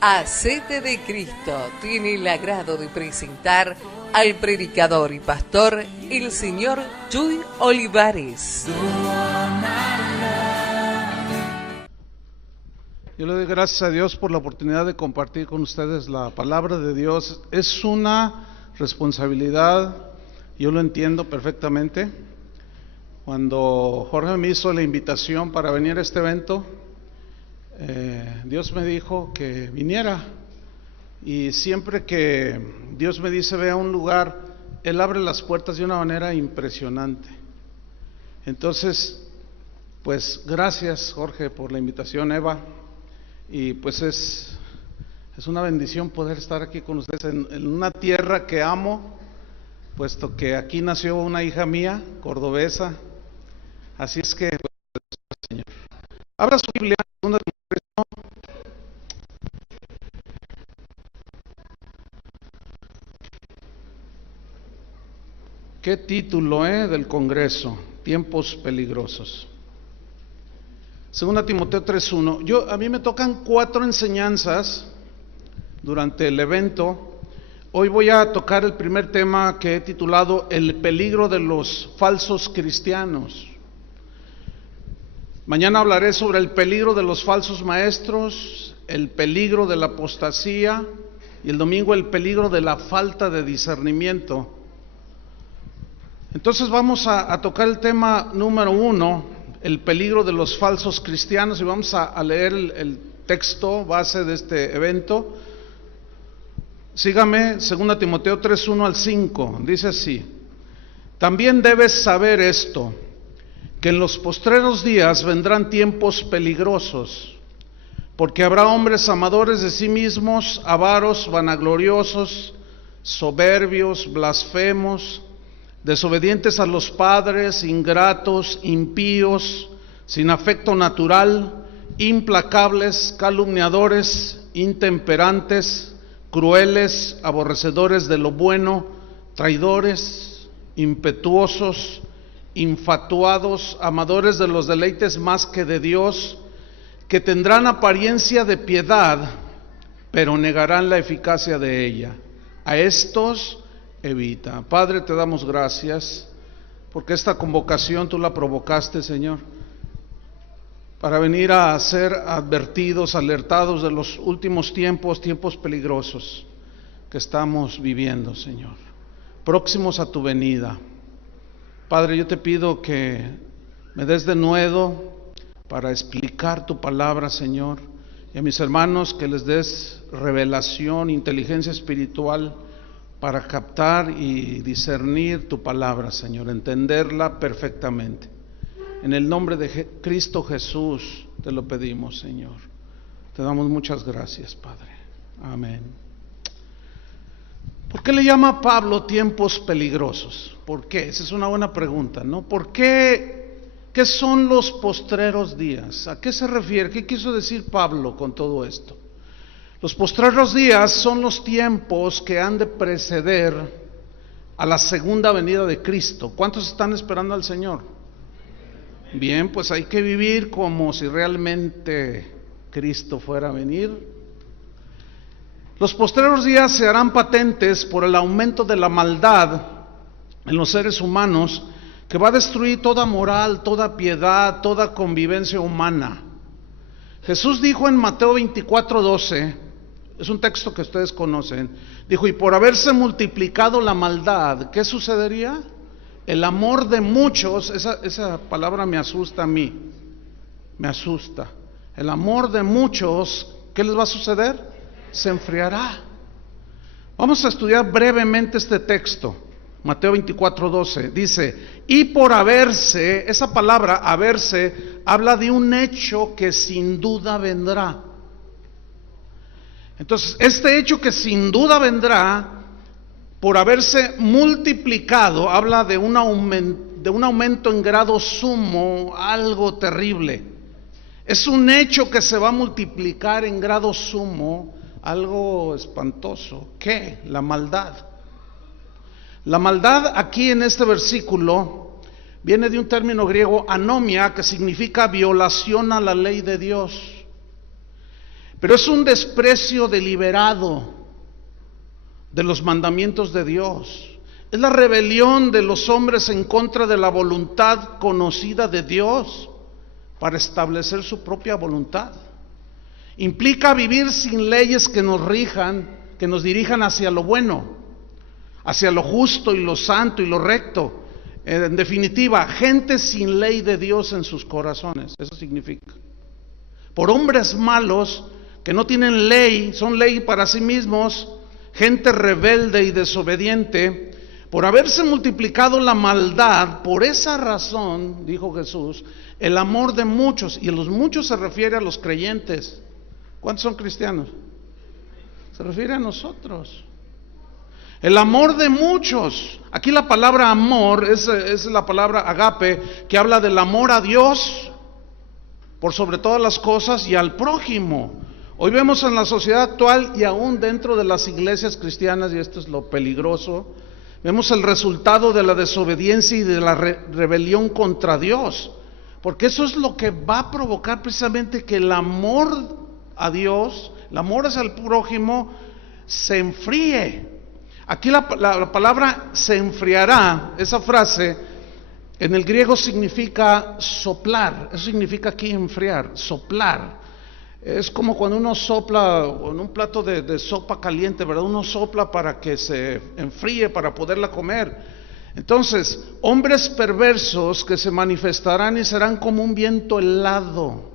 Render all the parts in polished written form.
Acete de Cristo tiene el agrado de presentar al predicador y pastor, el señor Chuy Olivares. Yo le doy gracias a Dios por la oportunidad de compartir con ustedes la palabra de Dios. Es una responsabilidad, yo lo entiendo perfectamente. Cuando Jorge me hizo la invitación para venir a este evento, Dios me dijo que viniera, y siempre que Dios me dice ve a un lugar, Él abre las puertas de una manera impresionante. Entonces, pues gracias Jorge por la invitación, Eva, y pues es una bendición poder estar aquí con ustedes en una tierra que amo, puesto que aquí nació una hija mía, cordobesa. Así es que, pues, Señor, abra su Biblia, 2 Timoteo. ¿Qué título del Congreso? Tiempos peligrosos. 2 Timoteo 3:1. A mí me tocan 4 enseñanzas durante el evento. Hoy voy a tocar el primer tema que he titulado El peligro de los falsos cristianos. Mañana hablaré sobre el peligro de los falsos maestros, el peligro de la apostasía, y el domingo el peligro de la falta de discernimiento. Entonces vamos a tocar el tema número 1, el peligro de los falsos cristianos, y vamos a leer el texto base de este evento. Sígame, 2 Timoteo 3:1 al 5, dice así: también debes saber esto, que en los postreros días vendrán tiempos peligrosos, porque habrá hombres amadores de sí mismos, avaros, vanagloriosos, soberbios, blasfemos, desobedientes a los padres, ingratos, impíos, sin afecto natural, implacables, calumniadores, intemperantes, crueles, aborrecedores de lo bueno, traidores, impetuosos, infatuados, amadores de los deleites más que de Dios, que tendrán apariencia de piedad, pero negarán la eficacia de ella. A estos evita. Padre, te damos gracias porque esta convocación tú la provocaste, Señor, para venir a ser advertidos, alertados de los últimos tiempos peligrosos que estamos viviendo, Señor, próximos a tu venida. Padre, yo te pido que me des de nuevo para explicar tu palabra, Señor, y a mis hermanos que les des revelación, inteligencia espiritual para captar y discernir tu palabra, Señor, entenderla perfectamente. En el nombre de Cristo Jesús te lo pedimos, Señor. Te damos muchas gracias, Padre. Amén. ¿Por qué le llama Pablo tiempos peligrosos? ¿Por qué? Esa es una buena pregunta, ¿no? ¿Por qué? ¿Qué son los postreros días? ¿A qué se refiere? ¿Qué quiso decir Pablo con todo esto? Los postreros días son los tiempos que han de preceder a la segunda venida de Cristo. ¿Cuántos están esperando al Señor? Bien, pues hay que vivir como si realmente Cristo fuera a venir. Los postreros días se harán patentes por el aumento de la maldad en los seres humanos, que va a destruir toda moral, toda piedad, toda convivencia humana. Jesús dijo en Mateo 24:12, es un texto que ustedes conocen, dijo: y por haberse multiplicado la maldad, ¿qué sucedería? El amor de muchos, esa palabra me asusta a mí, me asusta. El amor de muchos, ¿qué les va a suceder? Se enfriará. Vamos a estudiar brevemente este texto. Mateo 24:12 dice: y por haberse, esa palabra haberse habla de un hecho que sin duda vendrá. Entonces, este hecho que sin duda vendrá, por haberse multiplicado, habla de un aumento en grado sumo, algo terrible. Es un hecho que se va a multiplicar en grado sumo, algo espantoso. ¿Qué? La maldad. La maldad aquí en este versículo viene de un término griego, anomia, que significa violación a la ley de Dios. pero es un desprecio deliberado de los mandamientos de Dios. Es la rebelión de los hombres en contra de la voluntad conocida de Dios para establecer su propia voluntad. Implica vivir sin leyes que nos rijan, que nos dirijan hacia lo bueno, hacia lo justo y lo santo y lo recto. En definitiva, gente sin ley de Dios en sus corazones. Eso significa. Por hombres malos que no tienen ley, son ley para sí mismos, gente rebelde y desobediente, por haberse multiplicado la maldad, por esa razón, dijo Jesús, el amor de muchos, y los muchos se refiere a los creyentes. ¿Cuántos son cristianos? Se refiere a nosotros. El amor de muchos. Aquí la palabra amor es la palabra agape, que habla del amor a Dios por sobre todas las cosas y al prójimo. Hoy vemos en la sociedad actual y aún dentro de las iglesias cristianas, y esto es lo peligroso, vemos el resultado de la desobediencia y de la rebelión contra Dios, porque eso es lo que va a provocar precisamente que el amor a Dios, el amor hacia el prójimo, se enfríe. Aquí la palabra se enfriará, esa frase en el griego significa soplar. Eso significa aquí enfriar, soplar. Es como cuando uno sopla en un plato de sopa caliente, ¿verdad? Uno sopla para que se enfríe, para poderla comer. Entonces, hombres perversos que se manifestarán y serán como un viento helado.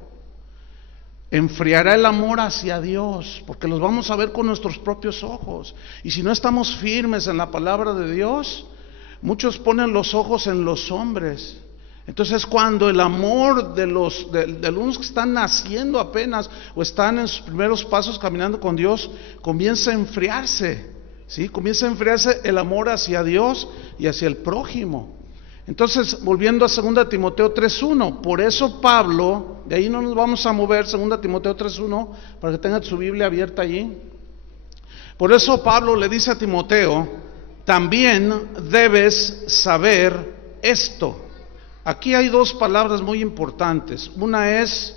Enfriará el amor hacia Dios, porque los vamos a ver con nuestros propios ojos. Y si no estamos firmes en la palabra de Dios, muchos ponen los ojos en los hombres. Entonces, cuando el amor de unos que están naciendo apenas o están en sus primeros pasos caminando con Dios, comienza a enfriarse, ¿sí? Comienza a enfriarse el amor hacia Dios y hacia el prójimo. Entonces, volviendo a 2 Timoteo 3:1, por eso Pablo, de ahí no nos vamos a mover, 2 Timoteo 3:1, para que tengan su Biblia abierta allí. Por eso Pablo le dice a Timoteo, también debes saber esto. Aquí hay dos palabras muy importantes. Una es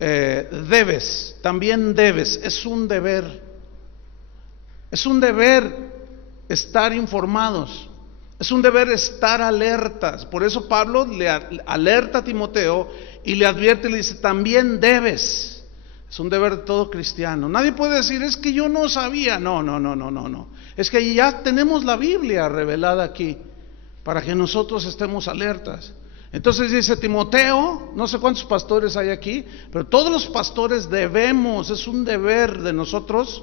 debes, también debes, es un deber. Es un deber estar informados. Es un deber estar alertas. Por eso Pablo le alerta a Timoteo y le advierte y le dice, también debes. Es un deber de todo cristiano. Nadie puede decir, es que yo no sabía. No. Es que ya tenemos la Biblia revelada aquí para que nosotros estemos alertas. Entonces dice Timoteo, no sé cuántos pastores hay aquí, pero todos los pastores debemos, es un deber de nosotros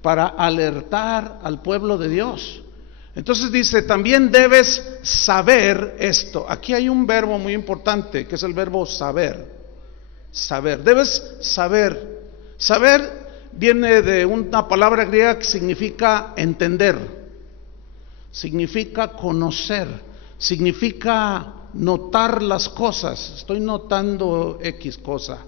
para alertar al pueblo de Dios. Entonces dice, también debes saber esto. Aquí hay un verbo muy importante, que es el verbo saber. Saber, debes saber. Saber viene de una palabra griega que significa entender, significa conocer, significa notar las cosas. Estoy notando X cosa.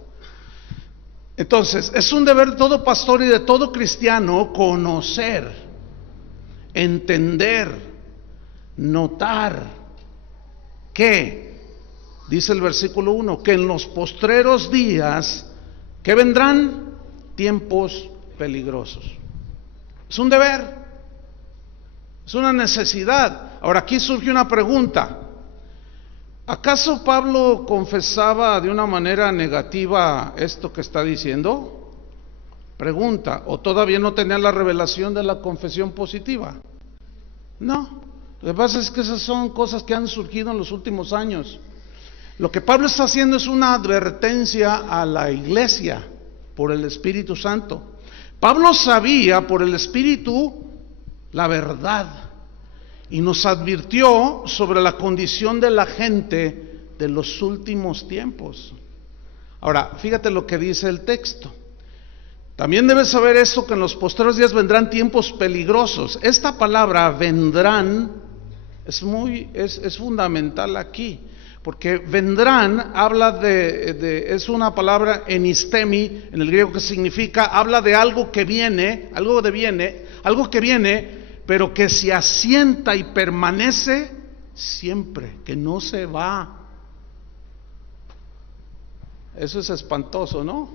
Entonces, es un deber de todo pastor y de todo cristiano conocer, entender, notar que, dice el versículo 1, que en los postreros días, que vendrán tiempos peligrosos. Es un deber, es una necesidad. Ahora aquí surge una pregunta. ¿Acaso Pablo confesaba de una manera negativa esto que está diciendo? Pregunta, ¿o todavía no tenía la revelación de la confesión positiva? No, lo que pasa es que esas son cosas que han surgido en los últimos años. Lo que Pablo está haciendo es una advertencia a la iglesia por el Espíritu Santo. Pablo sabía por el Espíritu la verdad y nos advirtió sobre la condición de la gente de los últimos tiempos. Ahora, fíjate lo que dice el texto. También debes saber esto, que en los postreros días vendrán tiempos peligrosos. Esta palabra vendrán es fundamental aquí, porque vendrán habla es una palabra enistemi en el griego que significa, habla de algo que viene, pero que se asienta y permanece siempre, que no se va. Eso es espantoso, ¿no?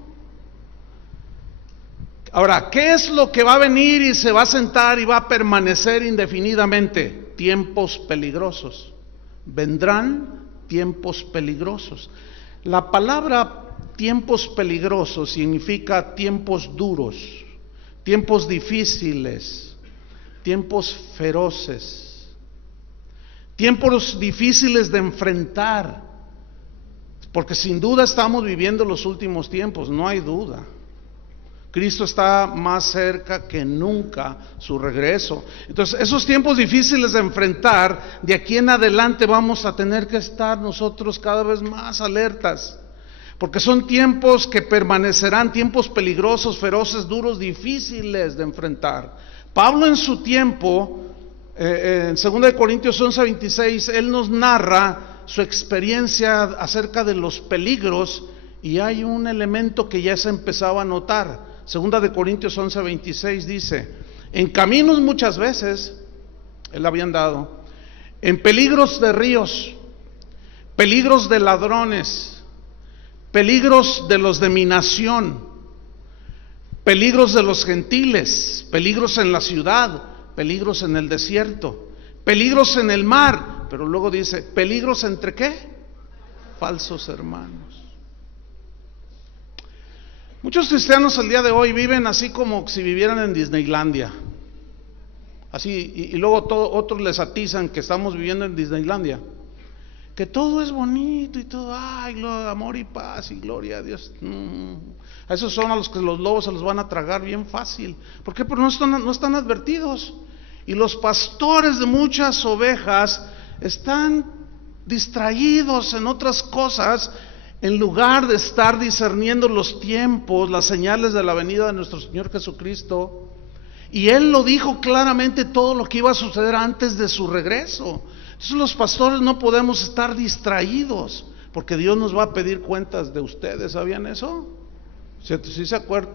Ahora, ¿qué es lo que va a venir y se va a sentar y va a permanecer indefinidamente? Tiempos peligrosos. Vendrán tiempos peligrosos. La palabra tiempos peligrosos significa tiempos duros, tiempos difíciles, tiempos feroces, tiempos difíciles de enfrentar, porque sin duda estamos viviendo los últimos tiempos, no hay duda. Cristo está más cerca que nunca su regreso. Entonces, esos tiempos difíciles de enfrentar, de aquí en adelante vamos a tener que estar nosotros cada vez más alertas, porque son tiempos que permanecerán, tiempos peligrosos, feroces, duros, difíciles de enfrentar. Pablo en su tiempo, en 2 Corintios 11:26, él nos narra su experiencia acerca de los peligros, y hay un elemento que ya se empezaba a notar. 2 Corintios 11:26 dice: en caminos muchas veces él había andado, en peligros de ríos, peligros de ladrones, peligros de los de mi nación, peligros de los gentiles, peligros en la ciudad, peligros en el desierto, peligros en el mar. Pero luego dice, peligros entre ¿qué? Falsos hermanos. Muchos cristianos el día de hoy viven así como si vivieran en Disneylandia. Así, y luego otros les atizan que estamos viviendo en Disneylandia, que todo es bonito y todo, ay, amor y paz y gloria a Dios. A esos son a los que los lobos se los van a tragar bien fácil. ¿Por qué? Porque no están advertidos. Y los pastores de muchas ovejas están distraídos en otras cosas, en lugar de estar discerniendo los tiempos, las señales de la venida de nuestro Señor Jesucristo. Y Él lo dijo claramente todo lo que iba a suceder antes de su regreso. Entonces los pastores no podemos estar distraídos, porque Dios nos va a pedir cuentas de ustedes. ¿Sabían eso? ¿Sí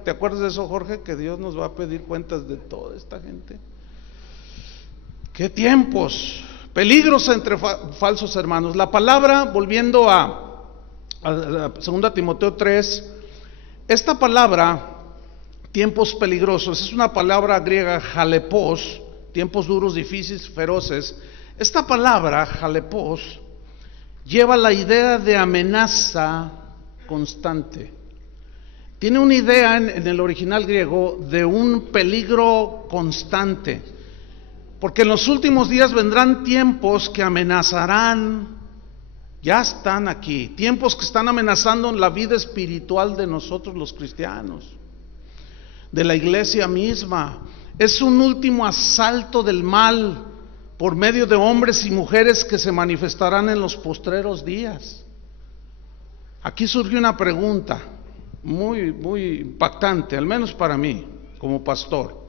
te acuerdas de eso, Jorge? Que Dios nos va a pedir cuentas de toda esta gente. ¿Qué tiempos? Peligros entre falsos hermanos. La palabra, volviendo a 2 Timoteo 3, esta palabra, tiempos peligrosos, es una palabra griega, jalepos, tiempos duros, difíciles, feroces. Esta palabra, jalepos, lleva la idea de amenaza constante. Tiene una idea en el original griego de un peligro constante, porque en los últimos días vendrán tiempos que amenazarán. Ya están aquí, tiempos que están amenazando la vida espiritual de nosotros los cristianos, de la iglesia misma. Es un último asalto del mal por medio de hombres y mujeres que se manifestarán en los postreros días. Aquí surge una pregunta muy impactante, al menos para mí como pastor.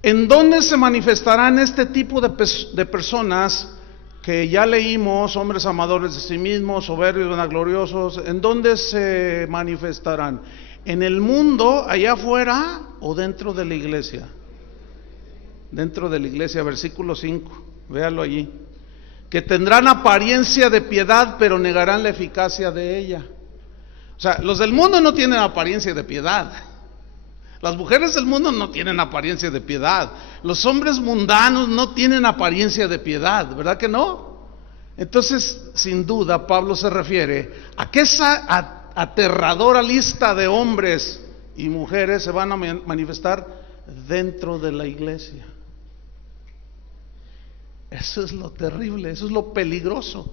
¿En dónde se manifestarán este tipo de personas que ya leímos, hombres amadores de sí mismos, soberbios, vanagloriosos? ¿En dónde se manifestarán? ¿En el mundo, allá afuera, o dentro de la iglesia? Dentro de la iglesia, versículo 5, véalo allí. Que tendrán apariencia de piedad, pero negarán la eficacia de ella. O sea, los del mundo no tienen apariencia de piedad. Las mujeres del mundo no tienen apariencia de piedad. Los hombres mundanos no tienen apariencia de piedad, ¿verdad que no? Entonces, sin duda, Pablo se refiere a que esa aterradora lista de hombres y mujeres se van a manifestar dentro de la iglesia. Eso es lo terrible, eso es lo peligroso.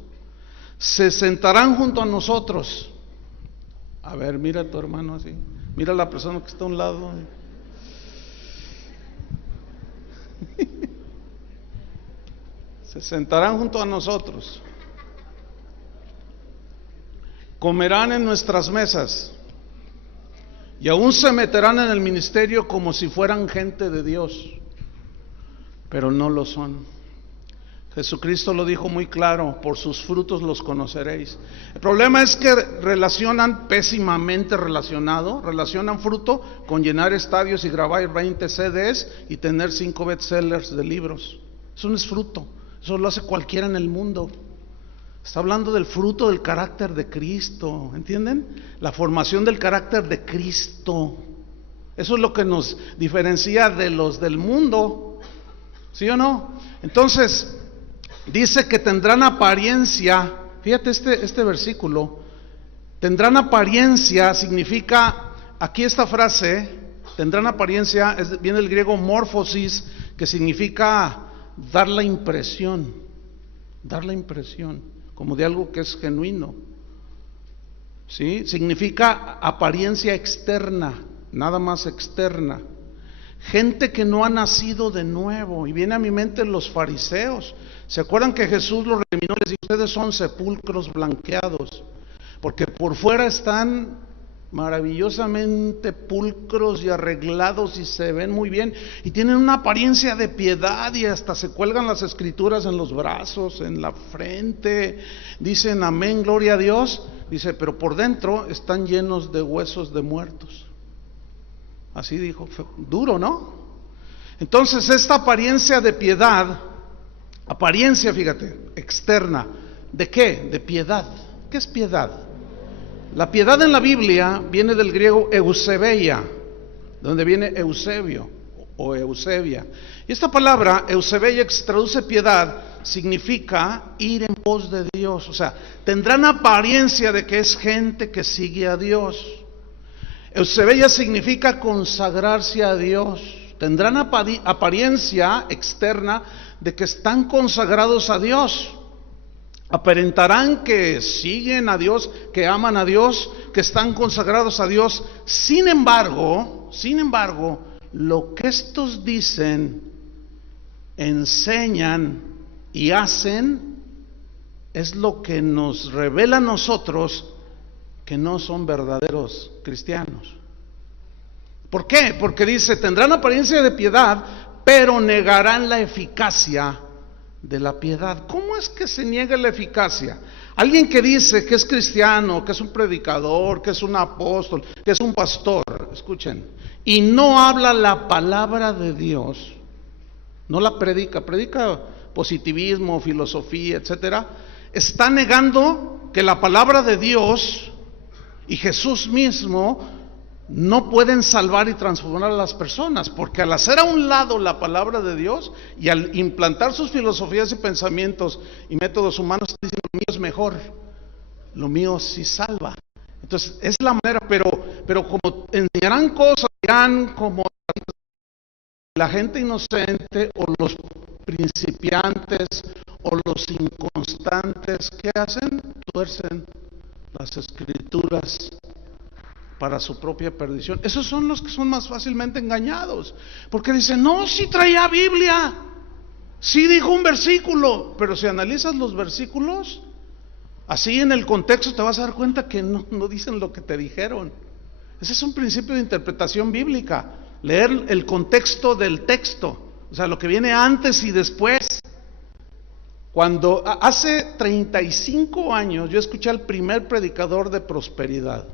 Se sentarán junto a nosotros. A ver, mira a tu hermano así. Mira a la persona que está a un lado. Se sentarán junto a nosotros. Comerán en nuestras mesas. Y aún se meterán en el ministerio como si fueran gente de Dios. Pero no lo son. Jesucristo lo dijo muy claro: por sus frutos los conoceréis. El problema es que relacionan pésimamente relacionan fruto con llenar estadios y grabar 20 CDs y tener 5 bestsellers de libros. Eso no es fruto, eso lo hace cualquiera en el mundo. Está hablando del fruto del carácter de Cristo, ¿entienden? La formación del carácter de Cristo. Eso es lo que nos diferencia de los del mundo, ¿sí o no? Entonces, dice que tendrán apariencia, fíjate este versículo, tendrán apariencia, significa, aquí esta frase, tendrán apariencia, viene del griego morphosis, que significa dar la impresión, como de algo que es genuino, ¿sí? Significa apariencia externa, nada más externa. Gente que no ha nacido de nuevo, y viene a mi mente los fariseos. ¿Se acuerdan que Jesús los reminó? Les dijo: ustedes son sepulcros blanqueados, porque por fuera están maravillosamente pulcros y arreglados y se ven muy bien y tienen una apariencia de piedad, y hasta se cuelgan las escrituras en los brazos, en la frente, dicen amén, gloria a Dios, dice, pero por dentro están llenos de huesos de muertos. Así dijo, duro, ¿no? Entonces esta apariencia de piedad, apariencia, fíjate, externa, ¿de qué? De piedad. ¿Qué es piedad? La piedad en la Biblia viene del griego eusebeia, donde viene Eusebio o Eusebia. Y esta palabra, eusebeia, que se traduce piedad, significa ir en pos de Dios. O sea, tendrán apariencia de que es gente que sigue a Dios. Eusebeia significa consagrarse a Dios. Tendrán apariencia externa de que están consagrados a Dios. Aparentarán que siguen a Dios, que aman a Dios, que están consagrados a Dios. Sin embargo, lo que estos dicen, enseñan y hacen es lo que nos revela a nosotros que no son verdaderos cristianos. ¿Por qué? Porque dice, tendrán apariencia de piedad, pero negarán la eficacia de la piedad. ¿Cómo es que se niega la eficacia? Alguien que dice que es cristiano, que es un predicador, que es un apóstol, que es un pastor, escuchen, y no habla la palabra de Dios, no la predica positivismo, filosofía, etcétera, está negando que la palabra de Dios y Jesús mismo no pueden salvar y transformar a las personas, porque al hacer a un lado la palabra de Dios y al implantar sus filosofías y pensamientos y métodos humanos, están diciendo: lo mío es mejor, lo mío sí salva. Entonces es la manera, pero como enseñarán cosas, dirán como la gente inocente o los principiantes o los inconstantes, ¿qué hacen? Tuercen las escrituras para su propia perdición. Esos son los que son más fácilmente engañados, porque dicen: no, sí traía Biblia, sí dijo un versículo, pero si analizas los versículos así en el contexto, te vas a dar cuenta que no dicen lo que te dijeron. Ese es un principio de interpretación bíblica, leer el contexto del texto, o sea, lo que viene antes y después. Cuando hace 35 años yo escuché al primer predicador de prosperidad,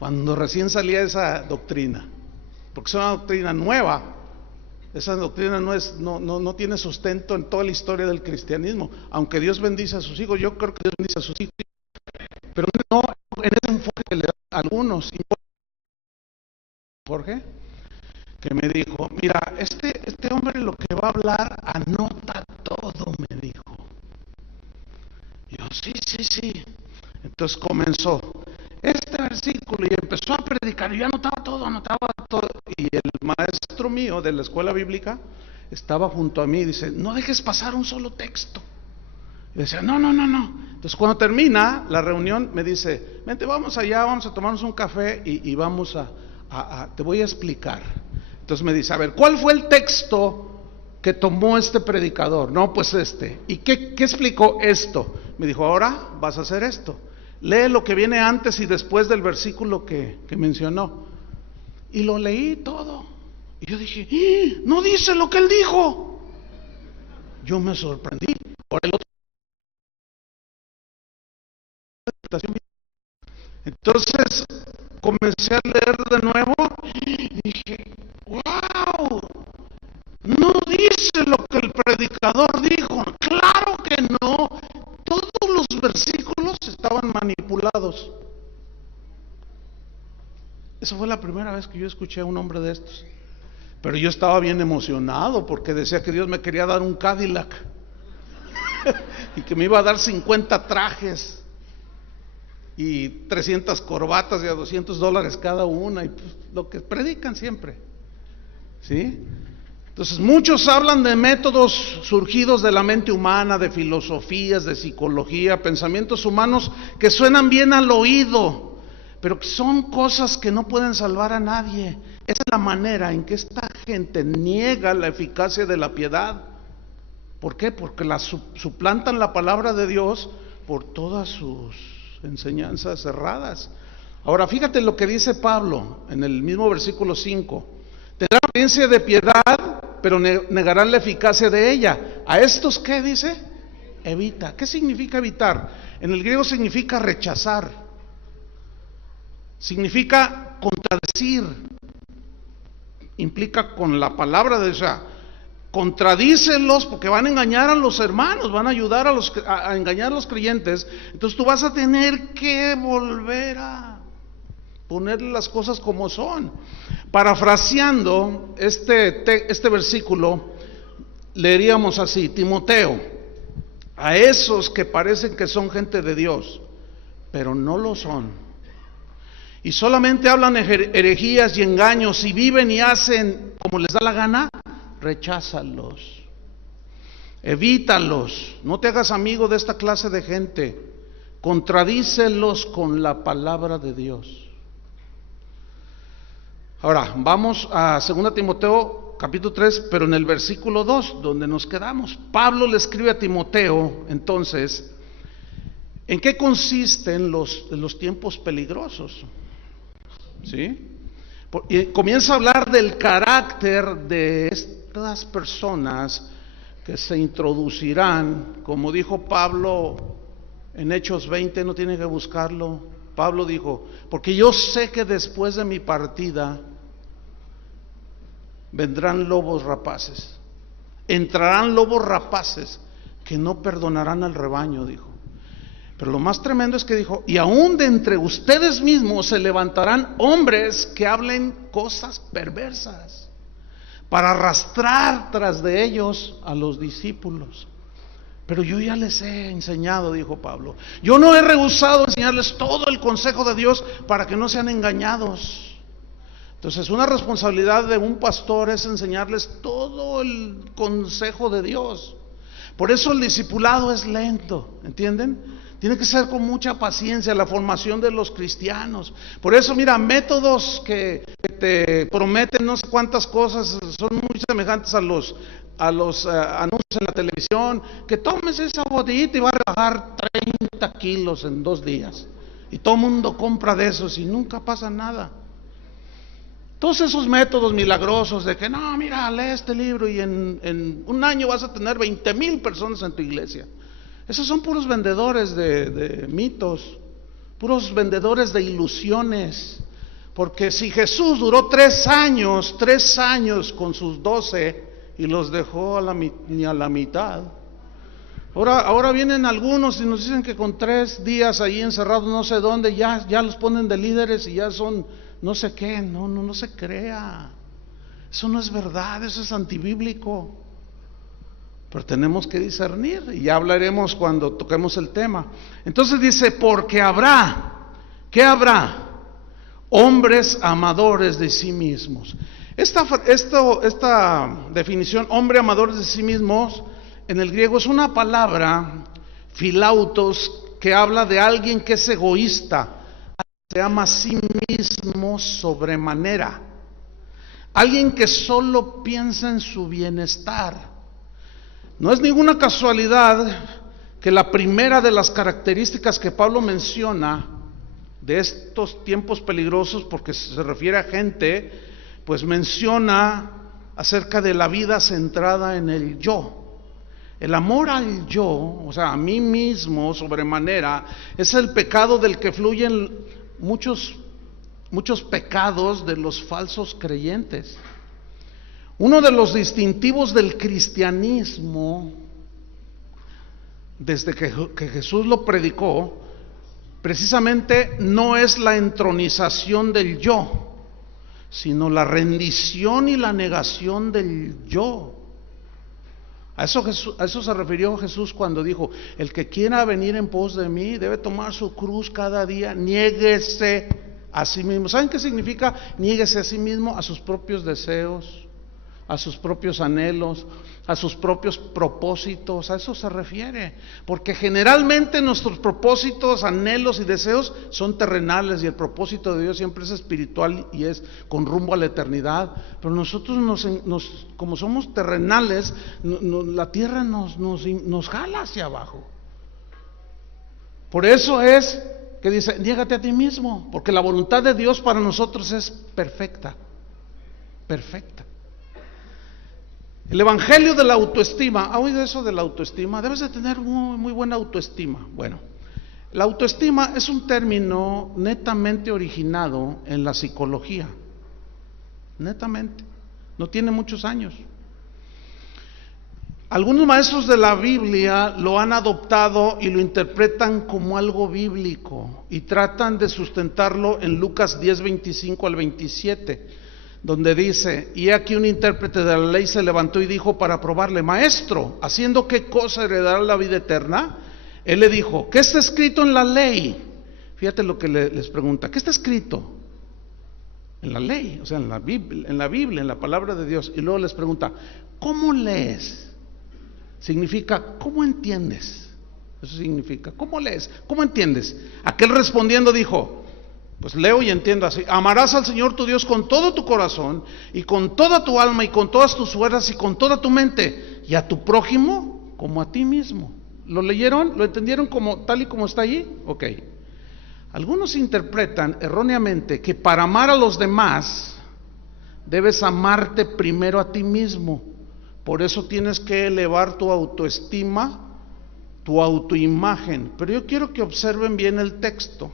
cuando recién salía esa doctrina, porque es una doctrina nueva. Esa doctrina no tiene sustento en toda la historia del cristianismo, aunque Dios bendice a sus hijos. Yo creo que Dios bendice a sus hijos, pero no en ese enfoque que le dan a algunos. Jorge, que me dijo: mira, este hombre lo que va a hablar, anota todo, me dijo. Yo, sí. Entonces comenzó este versículo y empezó a predicar, y yo anotaba todo, y el maestro mío de la escuela bíblica estaba junto a mí y dice: no dejes pasar un solo texto. Y decía: no. Entonces cuando termina la reunión me dice: vente, vamos allá, vamos a tomarnos un café y vamos te voy a explicar. Entonces me dice: a ver, ¿cuál fue el texto que tomó este predicador? No, pues este. ¿Y qué explicó esto? Me dijo: ahora vas a hacer esto. Lee lo que viene antes y después del versículo que mencionó. Y lo leí todo. Y yo dije: no dice lo que él dijo. Yo me sorprendí. Por el otro. Entonces comencé a leer de nuevo y dije: wow, no dice lo que el predicador dijo. Claro que no. Todos los versículos estaban manipulados. Esa fue la primera vez que yo escuché a un hombre de estos. Pero yo estaba bien emocionado porque decía que Dios me quería dar un Cadillac y que me iba a dar 50 trajes y 300 corbatas de a $200 cada una, y pues, lo que predican siempre, ¿sí? Entonces muchos hablan de métodos surgidos de la mente humana, de filosofías, de psicología, pensamientos humanos que suenan bien al oído, pero que son cosas que no pueden salvar a nadie. Esa es la manera en que esta gente niega la eficacia de la piedad. ¿Por qué? Porque suplantan la palabra de Dios por todas sus enseñanzas erradas. Ahora fíjate lo que dice Pablo en el mismo versículo 5. Tendrán apariencia de piedad, pero negarán la eficacia de ella. ¿A estos qué dice? Evita. ¿Qué significa evitar? En el griego significa rechazar, significa contradecir, implica con la palabra de ella. Contradícelos porque van a engañar a los hermanos, van a ayudar a engañar a los creyentes. Entonces tú vas a tener que volver a ponerle las cosas como son. Parafraseando este versículo, leeríamos así: Timoteo, a esos que parecen que son gente de Dios, pero no lo son, y solamente hablan herejías y engaños, y viven y hacen como les da la gana, recházalos, evítalos, no te hagas amigo de esta clase de gente, contradícelos con la palabra de Dios. Ahora, vamos a 2 Timoteo capítulo 3, pero en el versículo 2, donde nos quedamos. Pablo le escribe a Timoteo, entonces, ¿en qué consisten los tiempos peligrosos? ¿Sí? Y comienza a hablar del carácter de estas personas que se introducirán, como dijo Pablo en Hechos 20, no tiene que buscarlo. Pablo dijo: porque yo sé que después de mi partida vendrán lobos rapaces, entrarán lobos rapaces que no perdonarán al rebaño, dijo. Pero lo más tremendo es que dijo: y aún de entre ustedes mismos se levantarán hombres que hablen cosas perversas para arrastrar tras de ellos a los discípulos. Pero yo ya les he enseñado, dijo Pablo, yo no he rehusado enseñarles todo el consejo de Dios para que no sean engañados. Entonces una responsabilidad de un pastor es enseñarles todo el consejo de Dios. Por eso el discipulado es lento, ¿entienden? Tiene que ser con mucha paciencia la formación de los cristianos. Por eso, mira, métodos que te prometen no sé cuántas cosas son muy semejantes a los anuncios en la televisión, que tomes esa botellita y va a rebajar 30 kilos en 2 días. Y todo el mundo compra de esos y nunca pasa nada. Todos esos métodos milagrosos de que no, mira, lee este libro y en un año vas a tener 20,000 personas en tu iglesia. Esos son puros vendedores de mitos, puros vendedores de ilusiones. Porque si Jesús duró 3 años con sus 12 y los dejó ni a la mitad. Ahora vienen algunos y nos dicen que con 3 días ahí encerrados no sé dónde, ya los ponen de líderes y ya son no sé qué. No se crea. Eso no es verdad, eso es antibíblico. Pero tenemos que discernir, y ya hablaremos cuando toquemos el tema. Entonces dice: porque habrá, ¿qué habrá? Hombres amadores de sí mismos. Esta definición, hombre amadores de sí mismos, en el griego es una palabra, philautos, que habla de alguien que es egoísta, se ama a sí mismo sobremanera, alguien que solo piensa en su bienestar. No es ninguna casualidad que la primera de las características que Pablo menciona de estos tiempos peligrosos, porque se refiere a gente, pues menciona acerca de la vida centrada en el yo. El amor al yo, o sea, a mí mismo sobremanera, es el pecado del que fluyen muchos pecados de los falsos creyentes. Uno de los distintivos del cristianismo, desde que Jesús lo predicó, precisamente no es la entronización del yo, sino la rendición y la negación del yo. A eso se refirió Jesús cuando dijo: el que quiera venir en pos de mí debe tomar su cruz cada día, niéguese a sí mismo. ¿Saben qué significa niéguese a sí mismo? A sus propios deseos, a sus propios anhelos, a sus propios propósitos. A eso se refiere, porque generalmente nuestros propósitos, anhelos y deseos son terrenales, y el propósito de Dios siempre es espiritual y es con rumbo a la eternidad. Pero nosotros como somos terrenales, la tierra nos jala hacia abajo. Por eso es que dice: niégate a ti mismo, porque la voluntad de Dios para nosotros es perfecta, perfecta. El evangelio de la autoestima. ¿Ha oído eso de la autoestima? Debes de tener muy buena autoestima. Bueno, la autoestima es un término netamente originado en la psicología. Netamente. No tiene muchos años. Algunos maestros de la Biblia lo han adoptado y lo interpretan como algo bíblico y tratan de sustentarlo en Lucas 10, 25 al 27. Donde dice: y aquí un intérprete de la ley se levantó y dijo para probarle: maestro, ¿haciendo qué cosa heredará la vida eterna? Él le dijo: ¿qué está escrito en la ley? Fíjate lo que les pregunta: ¿qué está escrito en la ley? O sea, en la Biblia, en la palabra de Dios. Y luego les pregunta: ¿cómo lees? Significa ¿cómo entiendes? Eso significa ¿cómo lees? ¿Cómo entiendes? Aquel respondiendo dijo: pues leo y entiendo así: amarás al Señor tu Dios con todo tu corazón y con toda tu alma y con todas tus fuerzas y con toda tu mente, y a tu prójimo como a ti mismo. ¿Lo leyeron? ¿Lo entendieron como tal y como está allí? Ok. Algunos interpretan erróneamente que para amar a los demás debes amarte primero a ti mismo. Por eso tienes que elevar tu autoestima, tu autoimagen. Pero yo quiero que observen bien el texto.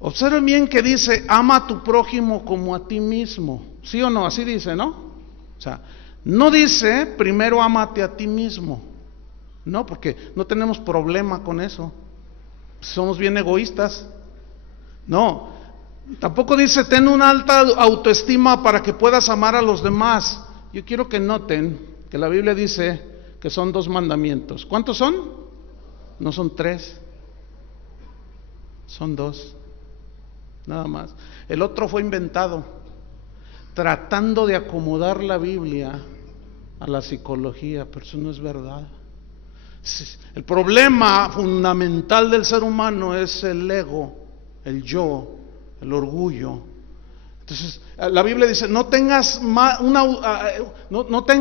Observen bien que dice: ama a tu prójimo como a ti mismo. ¿Sí o no? Así dice, ¿no? O sea, no dice primero ámate a ti mismo. No, porque no tenemos problema con eso. Somos bien egoístas. No, tampoco dice ten una alta autoestima para que puedas amar a los demás. Yo quiero que noten que la Biblia dice que son 2 mandamientos. ¿Cuántos son? No son 3, son 2. Nada más. El otro fue inventado, tratando de acomodar la Biblia a la psicología, pero eso no es verdad. El problema fundamental del ser humano es el ego, el yo, el orgullo. Entonces, la Biblia dice: no tenga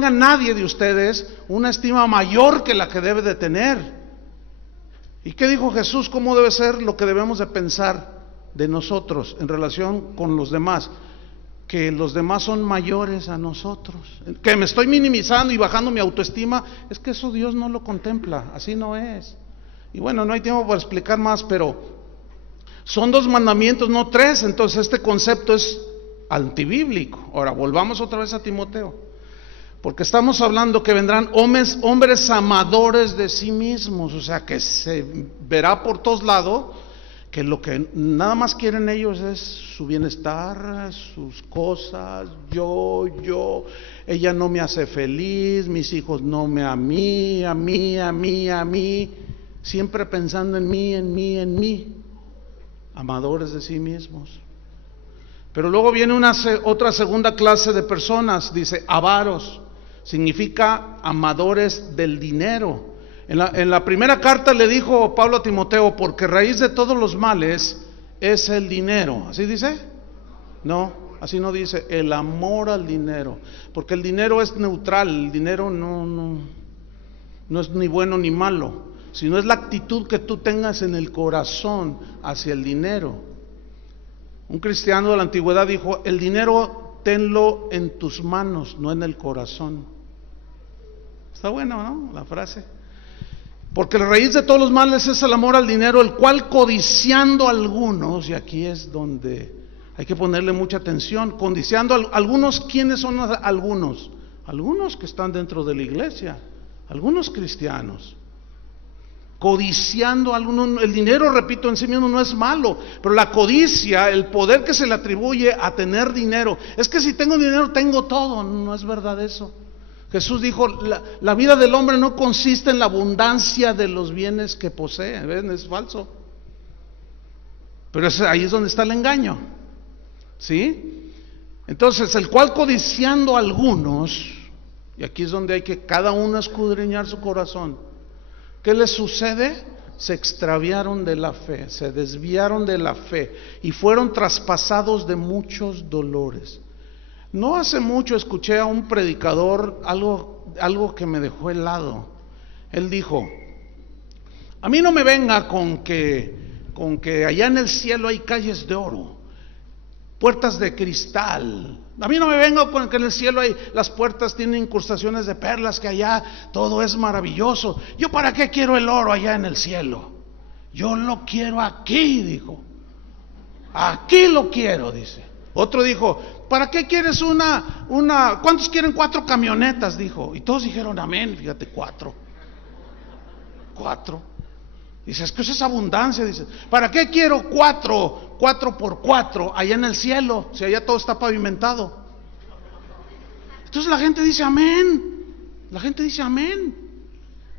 nadie de ustedes una estima mayor que la que debe de tener. ¿Y qué dijo Jesús? ¿Cómo debe ser lo que debemos de pensar de nosotros en relación con los demás? Que los demás son mayores a nosotros, que me estoy minimizando y bajando mi autoestima. Es que eso Dios no lo contempla, así no es. Y bueno, no hay tiempo para explicar más, pero son 2 mandamientos, no 3. Entonces este concepto es antibíblico. Ahora volvamos otra vez a Timoteo, porque estamos hablando que vendrán hombres amadores de sí mismos. O sea, que se verá por todos lados que lo que nada más quieren ellos es su bienestar, sus cosas, ella no me hace feliz, mis hijos no me a mí, siempre pensando en mí, amadores de sí mismos. Pero luego viene otra segunda clase de personas, dice avaros, significa amadores del dinero. En la primera carta le dijo Pablo a Timoteo: porque raíz de todos los males es el dinero. ¿Así dice? No, así no dice. El amor al dinero, porque el dinero es neutral. El dinero no es ni bueno ni malo, sino es la actitud que tú tengas en el corazón hacia el dinero. Un cristiano de la antigüedad dijo: el dinero tenlo en tus manos, no en el corazón. Está bueno, ¿no? La frase. Porque la raíz de todos los males es el amor al dinero, el cual codiciando algunos, y aquí es donde hay que ponerle mucha atención, codiciando algunos. ¿Quiénes son algunos? Algunos que están dentro de la iglesia, algunos cristianos, codiciando algo. El dinero, repito, en sí mismo no es malo, pero la codicia, el poder que se le atribuye a tener dinero, es que si tengo dinero tengo todo. No es verdad eso. Jesús dijo, la vida del hombre no consiste en la abundancia de los bienes que posee. ¿Ven? Es falso. Pero ahí es donde está el engaño, ¿sí? Entonces, el cual codiciando a algunos, y aquí es donde hay que cada uno escudriñar su corazón, ¿qué les sucede? Se extraviaron de la fe, se desviaron de la fe y fueron traspasados de muchos dolores. No hace mucho escuché a un predicador algo que me dejó helado. Él dijo, a mí no me venga con que allá en el cielo hay calles de oro, puertas de cristal. A mí no me venga con que en el cielo las puertas tienen incrustaciones de perlas, que allá todo es maravilloso. ¿Yo para qué quiero el oro allá en el cielo? Yo lo quiero aquí, dijo. Aquí lo quiero, dice. Otro dijo, ¿para qué quieres ¿cuántos quieren 4 camionetas? Dijo. Y todos dijeron amén, fíjate, 4. Dice, es que eso es abundancia. Dice, ¿para qué quiero 4 por 4 allá en el cielo, si allá todo está pavimentado? Entonces la gente dice amén. La gente dice amén.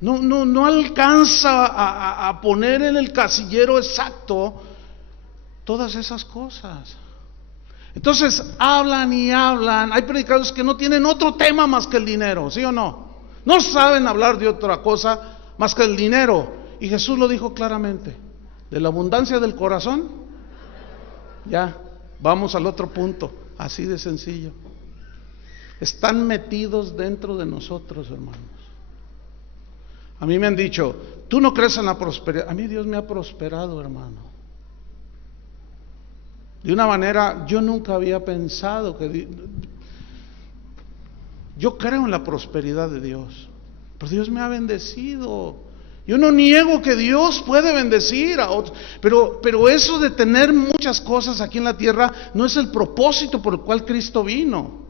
No alcanza a poner en el casillero exacto todas esas cosas. Entonces hablan y hablan. Hay predicadores que no tienen otro tema más que el dinero, ¿sí o no? No saben hablar de otra cosa más que el dinero. Y Jesús lo dijo claramente, de la abundancia del corazón. Ya, vamos al otro punto, así de sencillo. Están metidos dentro de nosotros, hermanos. A mí me han dicho, tú no crees en la prosperidad. A mí Dios me ha prosperado, hermano. De una manera, yo nunca había pensado que... Yo creo en la prosperidad de Dios, pero Dios me ha bendecido. Yo no niego que Dios puede bendecir a otros, pero eso de tener muchas cosas aquí en la tierra no es el propósito por el cual Cristo vino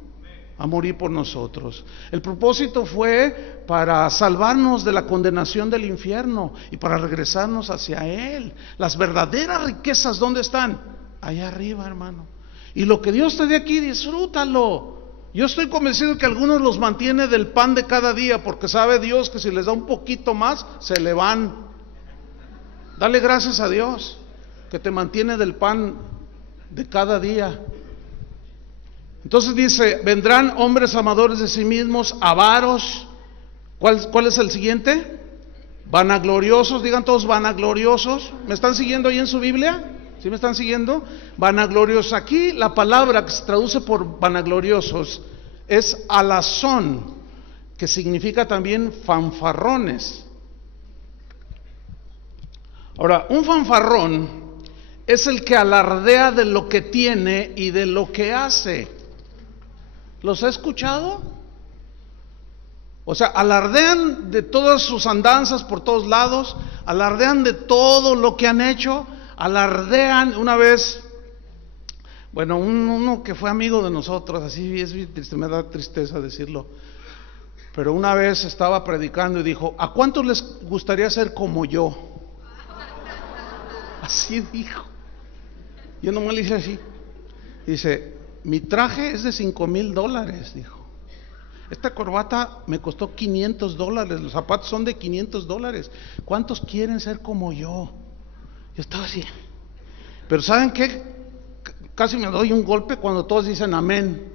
a morir por nosotros. El propósito fue para salvarnos de la condenación del infierno y para regresarnos hacia Él. Las verdaderas riquezas, ¿dónde están? Allá arriba, hermano. Y lo que Dios te dé aquí, disfrútalo. Yo estoy convencido que algunos los mantiene del pan de cada día, porque sabe Dios que si les da un poquito más, se le van. Dale gracias a Dios que te mantiene del pan de cada día. Entonces dice, vendrán hombres amadores de sí mismos, avaros. ¿Cuál es el siguiente? Vanagloriosos, digan todos vanagloriosos. ¿Me están siguiendo ahí en su Biblia? ¿Sí me están siguiendo? Vanagloriosos. Aquí la palabra que se traduce por vanagloriosos es alazón, que significa también fanfarrones. Ahora, un fanfarrón es el que alardea de lo que tiene y de lo que hace. ¿Los ha escuchado? O sea, alardean de todas sus andanzas por todos lados, alardean de todo lo que han hecho. Alardean. Una vez, bueno, uno que fue amigo de nosotros, así es triste, me da tristeza decirlo, pero una vez estaba predicando y dijo, ¿a cuántos les gustaría ser como yo? Así dijo. Yo nomás le hice así. Dice, mi traje es de $5,000, dijo. Esta corbata me costó $500, los zapatos son de $500. ¿Cuántos quieren ser como yo? Yo estaba así. Pero ¿saben qué? Casi me doy un golpe cuando todos dicen amén.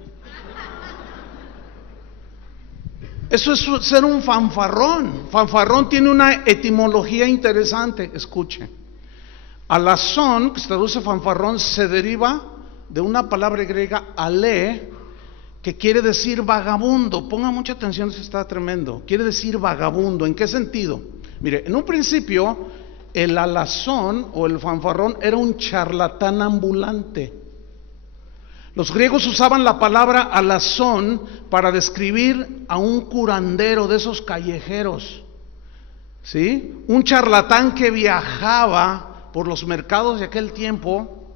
Eso es ser un fanfarrón. Fanfarrón tiene una etimología interesante. Escuche. Alazón, que se traduce fanfarrón, se deriva de una palabra griega, ale, que quiere decir vagabundo. Ponga mucha atención, eso está tremendo. Quiere decir vagabundo. ¿En qué sentido? Mire, en un principio el alazón o el fanfarrón era un charlatán ambulante. Los griegos usaban la palabra alazón para describir a un curandero de esos callejeros, ¿sí? Un charlatán que viajaba por los mercados de aquel tiempo,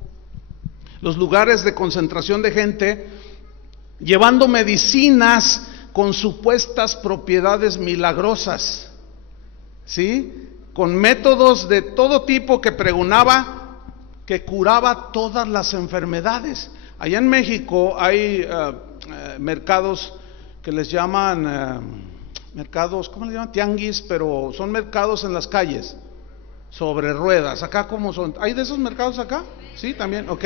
los lugares de concentración de gente, llevando medicinas con supuestas propiedades milagrosas, ¿sí? con métodos de todo tipo que pregonaba que curaba todas las enfermedades. Allá en México hay mercados que les llaman mercados, ¿cómo les llaman? Tianguis, pero son mercados en las calles, sobre ruedas. Acá, ¿cómo son? ¿Hay de esos mercados acá? Sí, también, ok.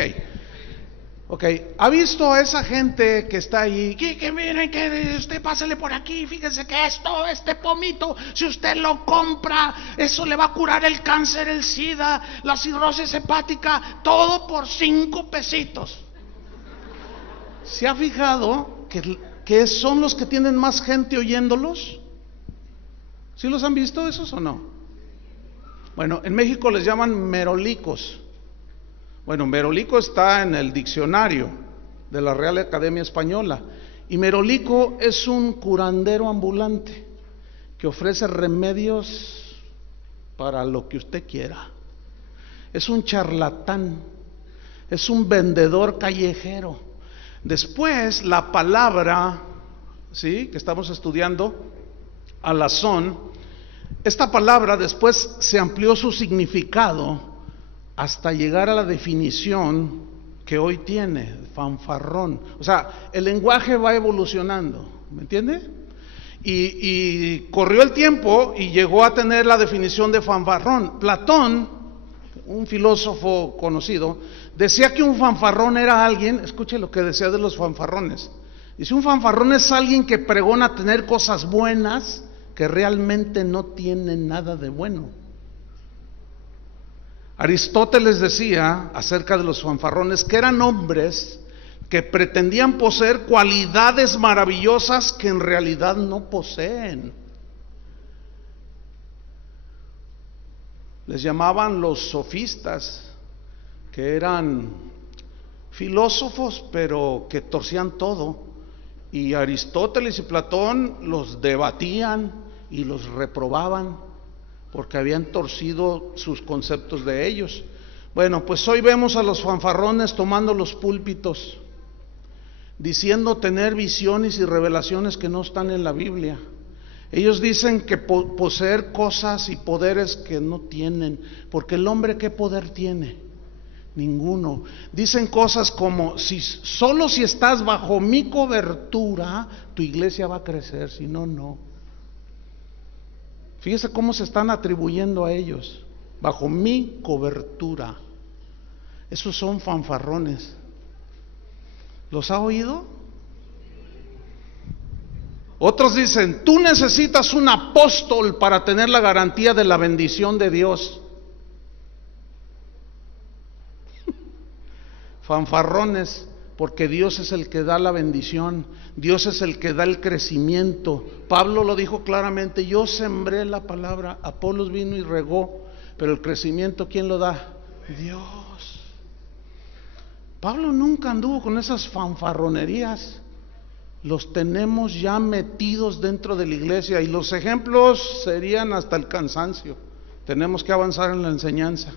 ¿Ha visto a esa gente que está ahí? Que miren, que usted pásele por aquí, fíjense que este pomito, si usted lo compra, eso le va a curar el cáncer, el SIDA, la cirrosis hepática, todo por 5 pesitos. ¿Se ha fijado que son los que tienen más gente oyéndolos? ¿Sí los han visto esos o no? Bueno, en México les llaman merolicos. Bueno, merolico está en el diccionario de la Real Academia Española. Y merolico es un curandero ambulante que ofrece remedios para lo que usted quiera. Es un charlatán, es un vendedor callejero. Después la palabra, ¿sí?, que estamos estudiando, alazón, esta palabra después se amplió su significado hasta llegar a la definición que hoy tiene, fanfarrón. O sea, el lenguaje va evolucionando, ¿me entiende? Y corrió el tiempo y llegó a tener la definición de fanfarrón. Platón, un filósofo conocido, decía que un fanfarrón era alguien, escuche lo que decía de los fanfarrones. Dice, un fanfarrón es alguien que pregona tener cosas buenas que realmente no tienen nada de bueno. Aristóteles decía acerca de los fanfarrones que eran hombres que pretendían poseer cualidades maravillosas que en realidad no poseen. Les llamaban los sofistas, que eran filósofos pero que torcían todo, y Aristóteles y Platón los debatían y los reprobaban porque habían torcido sus conceptos de ellos. Bueno, pues hoy vemos a los fanfarrones tomando los púlpitos, diciendo tener visiones y revelaciones que no están en la Biblia. Ellos dicen que poseer cosas y poderes que no tienen, porque el hombre, ¿qué poder tiene? Ninguno. Dicen cosas como, solo si estás bajo mi cobertura, tu iglesia va a crecer, si no, no. Fíjese cómo se están atribuyendo a ellos, bajo mi cobertura. Esos son fanfarrones. ¿Los ha oído? Otros dicen, tú necesitas un apóstol para tener la garantía de la bendición de Dios. Fanfarrones, porque Dios es el que da la bendición, Dios es el que da el crecimiento. Pablo lo dijo claramente, yo sembré la palabra, Apolos vino y regó, pero el crecimiento, ¿quién lo da? Dios. Pablo nunca anduvo con esas fanfarronerías. Los tenemos ya metidos dentro de la iglesia y los ejemplos serían hasta el cansancio. Tenemos que avanzar en la enseñanza.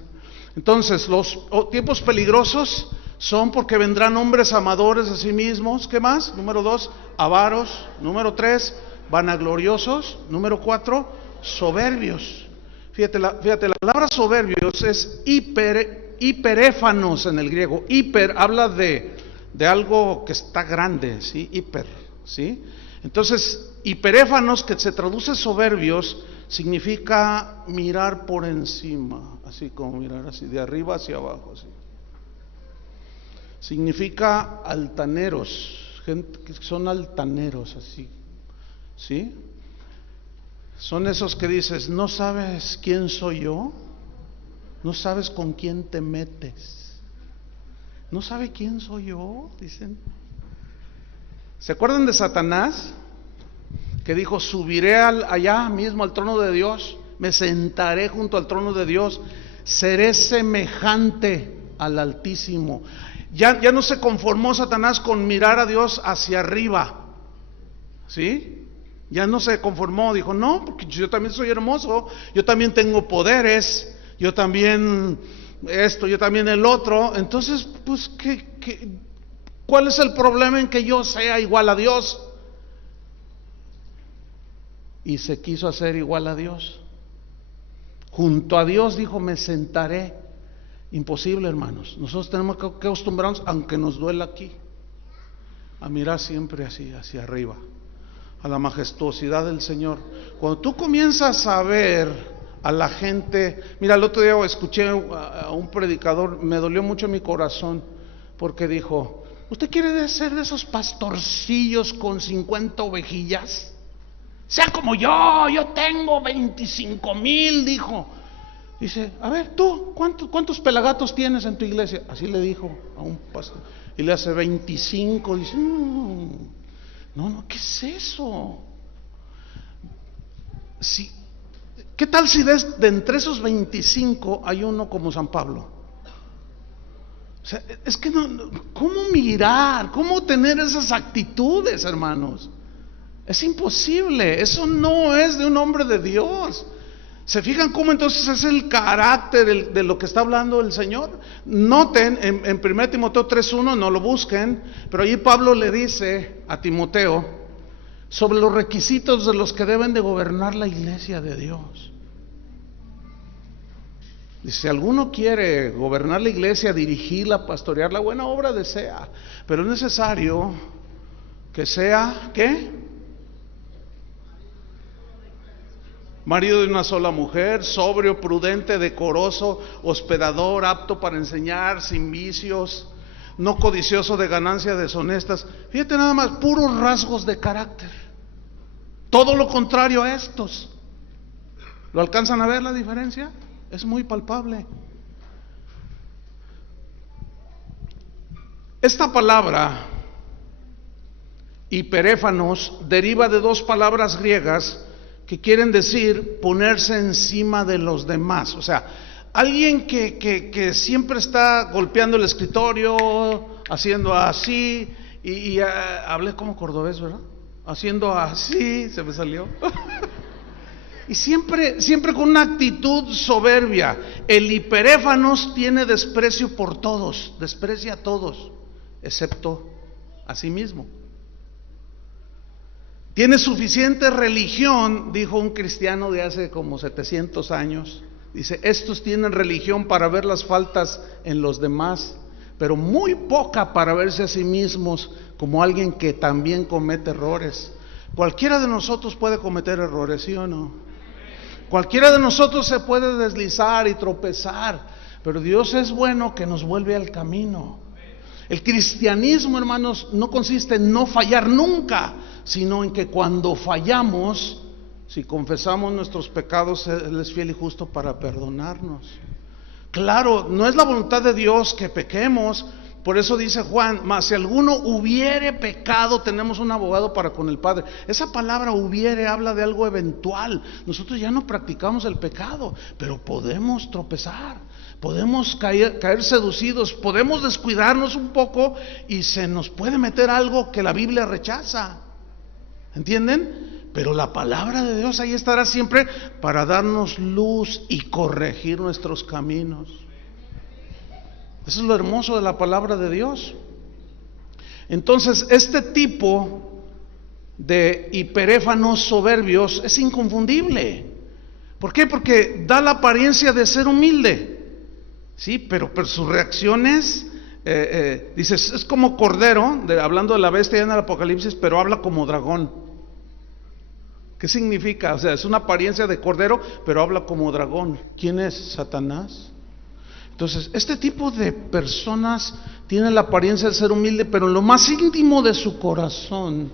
Entonces, los tiempos peligrosos son porque vendrán hombres amadores de sí mismos. ¿Qué más? Número 2, avaros. Número 3, vanagloriosos. Número 4, soberbios. Fíjate, la palabra soberbios es hiperéfanos en el griego. Hiper habla de algo que está grande, ¿sí? Hiper, ¿sí? Entonces, hiperéfanos, que se traduce soberbios, significa mirar por encima, así como mirar así, de arriba hacia abajo, así. Significa altaneros, gente que son altaneros, así, ¿sí? Son esos que dices, ¿no sabes quién soy yo? ¿No sabes con quién te metes? ¿No sabe quién soy yo? Dicen. ¿Se acuerdan de Satanás? Que dijo, subiré allá mismo al trono de Dios, me sentaré junto al trono de Dios, seré semejante al Altísimo. Ya no se conformó Satanás con mirar a Dios hacia arriba, ¿sí? Ya no se conformó, dijo, no, porque yo también soy hermoso, yo también tengo poderes, yo también esto, yo también el otro. Entonces, pues, ¿cuál es el problema en que yo sea igual a Dios? Y se quiso hacer igual a Dios. Junto a Dios, dijo, me sentaré. Imposible, hermanos. Nosotros tenemos que acostumbrarnos, aunque nos duela aquí, a mirar siempre así, hacia arriba, a la majestuosidad del Señor. Cuando tú comienzas a ver a la gente, mira, el otro día escuché a un predicador, me dolió mucho mi corazón, porque dijo, ¿usted quiere ser de esos pastorcillos con 50 ovejillas? Sea como yo tengo 25,000, dijo. Dice, a ver, tú, ¿cuántos pelagatos tienes en tu iglesia? Así le dijo a un pastor. Y le hace 25. Dice, no, ¿qué es eso? ¿Qué tal si de entre esos 25 hay uno como San Pablo? O sea, es que ¿cómo mirar? ¿Cómo tener esas actitudes, hermanos? Es imposible. Eso no es de un hombre de Dios. ¿Se fijan cómo entonces es el carácter de lo que está hablando el Señor? Noten en 1 Timoteo 3:1, no lo busquen, pero allí Pablo le dice a Timoteo sobre los requisitos de los que deben de gobernar la iglesia de Dios. Dice, si alguno quiere gobernar la iglesia, dirigirla, pastorearla, buena obra desea, pero es necesario que sea, ¿qué? Marido de una sola mujer, sobrio, prudente, decoroso, hospedador, apto para enseñar, sin vicios, no codicioso de ganancias deshonestas. Fíjate nada más, puros rasgos de carácter. Todo lo contrario a estos. ¿Lo alcanzan a ver la diferencia? Es muy palpable. Esta palabra, hiperéfanos, deriva de dos palabras griegas que quieren decir ponerse encima de los demás. O sea, alguien que siempre está golpeando el escritorio, haciendo así, y hablé como cordobés, ¿verdad? Haciendo así, se me salió. Y siempre con una actitud soberbia. El hiperéfanos tiene desprecio por todos, desprecia a todos, excepto a sí mismo. Tiene suficiente religión, dijo un cristiano de hace como 700 años. Dice, estos tienen religión para ver las faltas en los demás, pero muy poca para verse a sí mismos como alguien que también comete errores. Cualquiera de nosotros puede cometer errores, ¿sí o no? Cualquiera de nosotros se puede deslizar y tropezar, pero Dios es bueno que nos vuelve al camino. El cristianismo, hermanos, no consiste en no fallar nunca, sino en que cuando fallamos, si confesamos nuestros pecados, Él es fiel y justo para perdonarnos. Claro, no es la voluntad de Dios que pequemos. Por eso dice Juan, mas si alguno hubiere pecado, tenemos un abogado para con el Padre. Esa palabra hubiere habla de algo eventual. Nosotros ya no practicamos el pecado, pero podemos tropezar, podemos caer seducidos, podemos descuidarnos un poco y se nos puede meter algo que la Biblia rechaza. ¿Entienden? Pero la palabra de Dios ahí estará siempre para darnos luz y corregir nuestros caminos. Eso es lo hermoso de la palabra de Dios. Entonces, este tipo de hiperéfanos soberbios es inconfundible. ¿Por qué? Porque da la apariencia de ser humilde, sí, pero sus reacciones, dices, es como cordero, hablando de la bestia en el Apocalipsis, pero habla como dragón. ¿Qué significa? O sea, es una apariencia de cordero, pero habla como dragón. ¿Quién es? Satanás. Entonces, este tipo de personas tienen la apariencia de ser humilde, pero en lo más íntimo de su corazón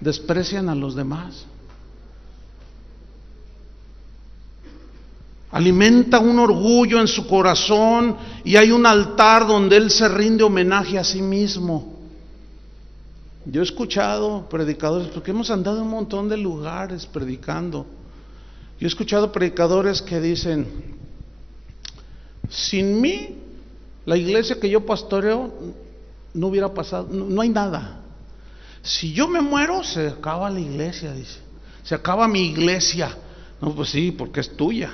desprecian a los demás. Alimenta un orgullo en su corazón y hay un altar donde él se rinde homenaje a sí mismo. Yo he escuchado predicadores, porque hemos andado en un montón de lugares predicando. Yo he escuchado predicadores que dicen, sin mí, la iglesia que yo pastoreo no hubiera pasado, no hay nada. Si yo me muero, se acaba la iglesia, dice. Se acaba mi iglesia. No, pues sí, porque es tuya.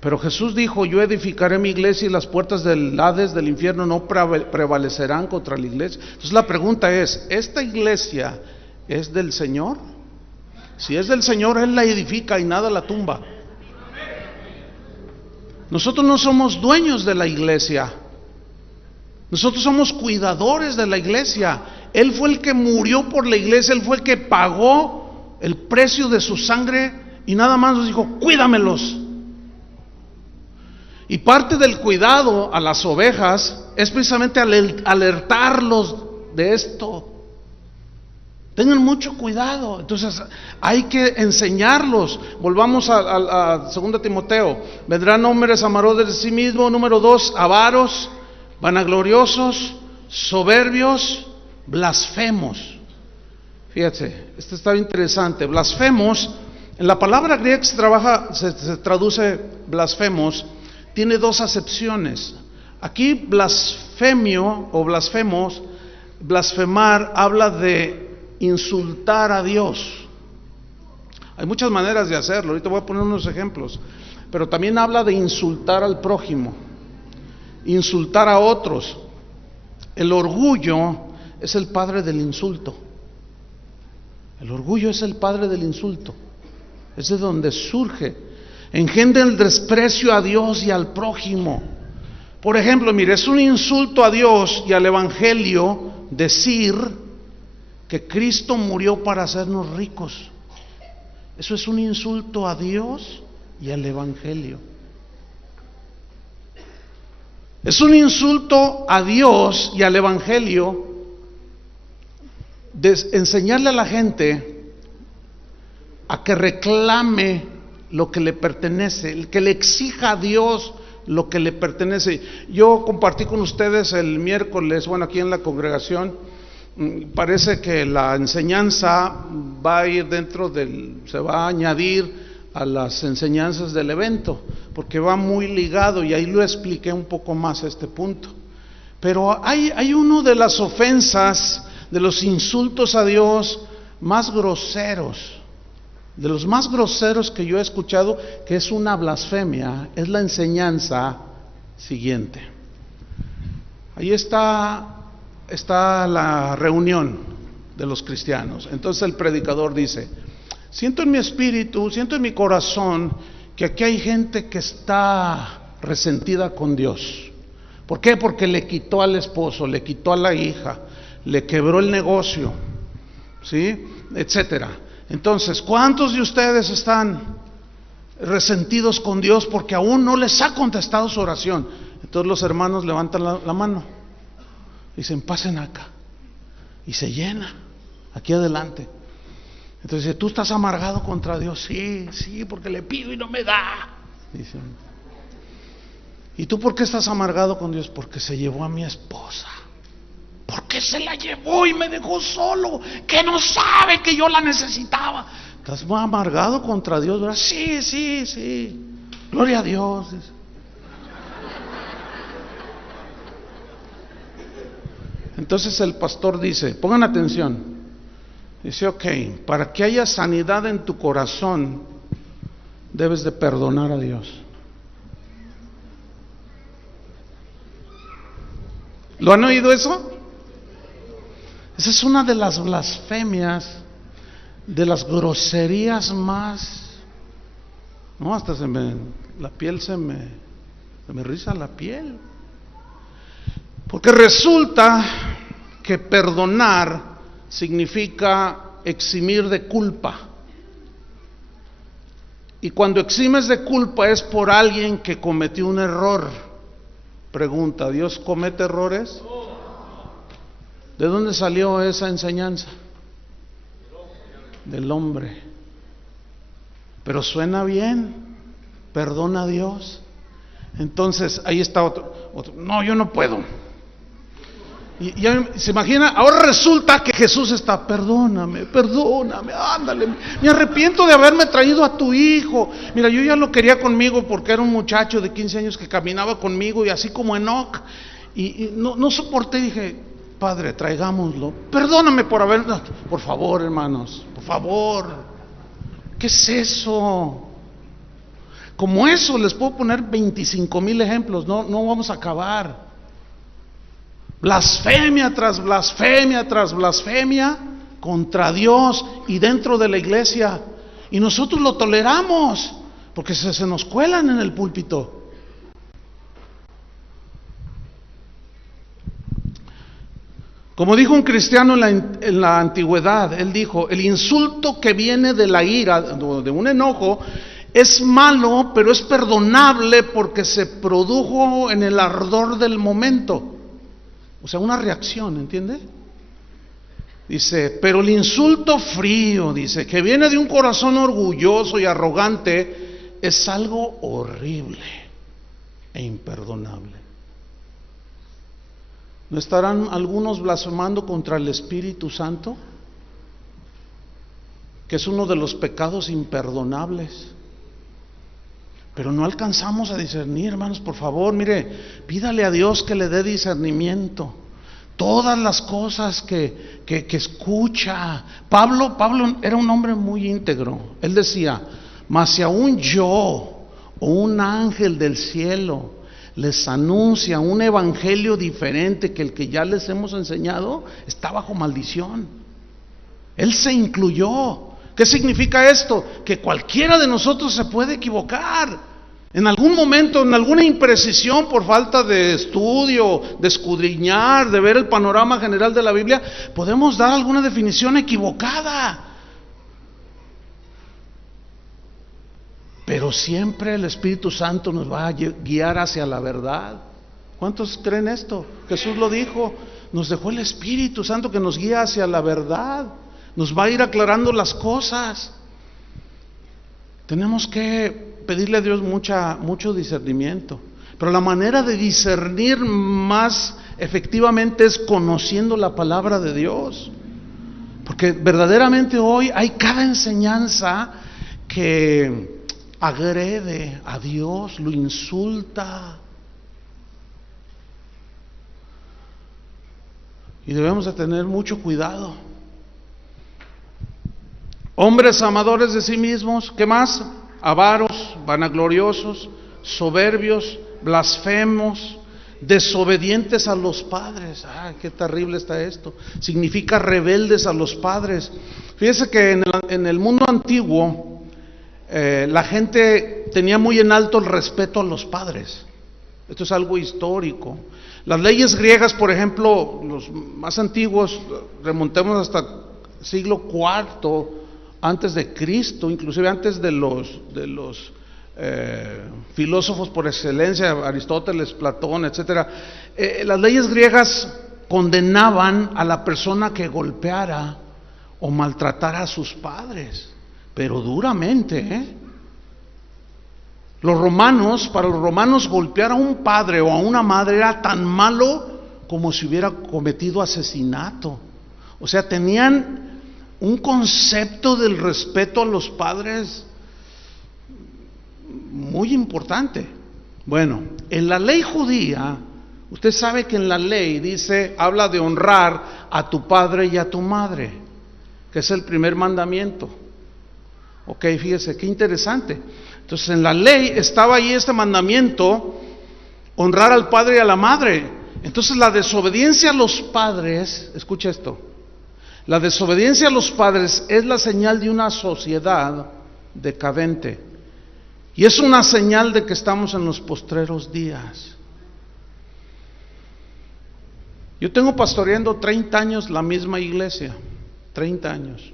Pero Jesús dijo, yo edificaré mi iglesia y las puertas del Hades, del infierno, no prevalecerán contra la iglesia. Entonces la pregunta es, ¿esta iglesia es del Señor? Si es del Señor, Él la edifica y nada la tumba. Nosotros no somos dueños de la iglesia. Nosotros somos cuidadores de la iglesia. Él fue el que murió por la iglesia, Él fue el que pagó el precio de su sangre y nada más nos dijo, cuídamelos. Y parte del cuidado a las ovejas es precisamente alertarlos de esto. Tengan mucho cuidado. Entonces hay que enseñarlos. Volvamos a 2 Timoteo. Vendrán hombres amadores de sí mismos. Número 2, avaros, vanagloriosos, soberbios, blasfemos. Fíjate, esto está interesante. Blasfemos, en la palabra griega que se traduce blasfemos, tiene dos acepciones. Aquí blasfemio o blasfemos, blasfemar, habla de insultar a Dios. Hay muchas maneras de hacerlo, ahorita voy a poner unos ejemplos, pero también habla de insultar al prójimo, insultar a otros. El orgullo es el padre del insulto. El orgullo es el padre del insulto. Es de donde surge. Engendra el desprecio a Dios y al prójimo. Por ejemplo, mire, es un insulto a Dios y al evangelio decir que Cristo murió para hacernos ricos. Eso es un insulto a Dios y al evangelio. Es un insulto a Dios y al evangelio de enseñarle a la gente a que reclame lo que le pertenece, que le exija a Dios lo que le pertenece. Yo compartí con ustedes el miércoles, aquí en la congregación, parece que la enseñanza va a ir se va a añadir a las enseñanzas del evento, porque va muy ligado, y ahí lo expliqué un poco más a este punto. Pero hay uno de las ofensas, de los insultos a Dios más groseros, de los más groseros que yo he escuchado, que es una blasfemia, es la enseñanza siguiente. Ahí está la reunión de los cristianos. Entonces el predicador dice, siento en mi espíritu, siento en mi corazón que aquí hay gente que está resentida con Dios. ¿Por qué? Porque le quitó al esposo, le quitó a la hija, le quebró el negocio, ¿sí? Etcétera. Entonces, ¿cuántos de ustedes están resentidos con Dios porque aún no les ha contestado su oración? Entonces los hermanos levantan la mano, dicen, pasen acá, y se llena aquí adelante. Entonces dice, ¿tú estás amargado contra Dios? Sí, porque le pido y no me da. Dicen, ¿y tú por qué estás amargado con Dios? Porque se llevó a mi esposa. ¿Por qué se la llevó y me dejó solo? Que no sabe que yo la necesitaba. ¿Estás muy amargado contra Dios, verdad? Sí. Gloria a Dios. Dice. Entonces el pastor dice, pongan atención. Dice, ok, para que haya sanidad en tu corazón, debes de perdonar a Dios. ¿Lo han oído eso? Esa es una de las blasfemias, de las groserías más, no, hasta la piel se me riza la piel, porque resulta que perdonar significa eximir de culpa, y cuando eximes de culpa es por alguien que cometió un error. Pregunta, ¿Dios comete errores? ¿De dónde salió esa enseñanza? Del hombre. Pero suena bien, perdona a Dios. Entonces ahí está otro. No, yo no puedo. Y ya se imagina, ahora resulta que Jesús está, perdóname, ándale, me arrepiento de haberme traído a tu hijo. Mira, yo ya lo quería conmigo porque era un muchacho de 15 años que caminaba conmigo y así como Enoc, y no soporté, dije, Padre, traigámoslo. Perdóname por favor, hermanos, por favor. ¿Qué es eso? Como eso les puedo poner 25,000 ejemplos, no vamos a acabar. Blasfemia tras blasfemia tras blasfemia contra Dios y dentro de la iglesia. Y nosotros lo toleramos porque se nos cuelan en el púlpito. Como dijo un cristiano en la antigüedad, él dijo, el insulto que viene de la ira, de un enojo, es malo, pero es perdonable porque se produjo en el ardor del momento. O sea, una reacción, ¿entiende? Dice, pero el insulto frío, dice, que viene de un corazón orgulloso y arrogante, es algo horrible e imperdonable. ¿No estarán algunos blasfemando contra el Espíritu Santo? Que es uno de los pecados imperdonables. Pero no alcanzamos a discernir, hermanos, por favor, mire, pídale a Dios que le dé discernimiento. Todas las cosas que escucha. Pablo era un hombre muy íntegro. Él decía, mas si aún yo o un ángel del cielo les anuncia un evangelio diferente que el que ya les hemos enseñado, está bajo maldición. Él se incluyó. ¿Qué significa esto? Que cualquiera de nosotros se puede equivocar. En algún momento, en alguna imprecisión por falta de estudio, de escudriñar, de ver el panorama general de la Biblia, podemos dar alguna definición equivocada. Pero siempre el Espíritu Santo nos va a guiar hacia la verdad. ¿Cuántos creen esto? Jesús lo dijo, nos dejó el Espíritu Santo que nos guía hacia la verdad. Nos va a ir aclarando las cosas. Tenemos que pedirle a Dios mucho discernimiento. Pero la manera de discernir más efectivamente es conociendo la palabra de Dios. Porque verdaderamente hoy hay cada enseñanza que agrede a Dios, lo insulta. Y debemos de tener mucho cuidado. Hombres amadores de sí mismos, ¿qué más? Avaros, vanagloriosos, soberbios, blasfemos, desobedientes a los padres. ¡Ay, qué terrible está esto! Significa rebeldes a los padres. Fíjese que en el mundo antiguo la gente tenía muy en alto el respeto a los padres. Esto es algo histórico. Las leyes griegas, por ejemplo, los más antiguos, remontemos hasta siglo IV antes de Cristo, inclusive antes de los filósofos por excelencia, Aristóteles, Platón, etcétera. Las leyes griegas condenaban a la persona que golpeara o maltratara a sus padres, pero duramente, Para los romanos golpear a un padre o a una madre era tan malo como si hubiera cometido asesinato. O sea, tenían un concepto del respeto a los padres muy importante. Bueno, en la ley judía, usted sabe que en la ley habla de honrar a tu padre y a tu madre, que es el primer mandamiento. Ok, fíjese, qué interesante. Entonces en la ley estaba ahí este mandamiento, honrar al padre y a la madre. Entonces la desobediencia a los padres, escucha esto, la desobediencia a los padres es la señal de una sociedad decadente. Y es una señal de que estamos en los postreros días. Yo tengo pastoreando 30 años la misma iglesia, 30 años.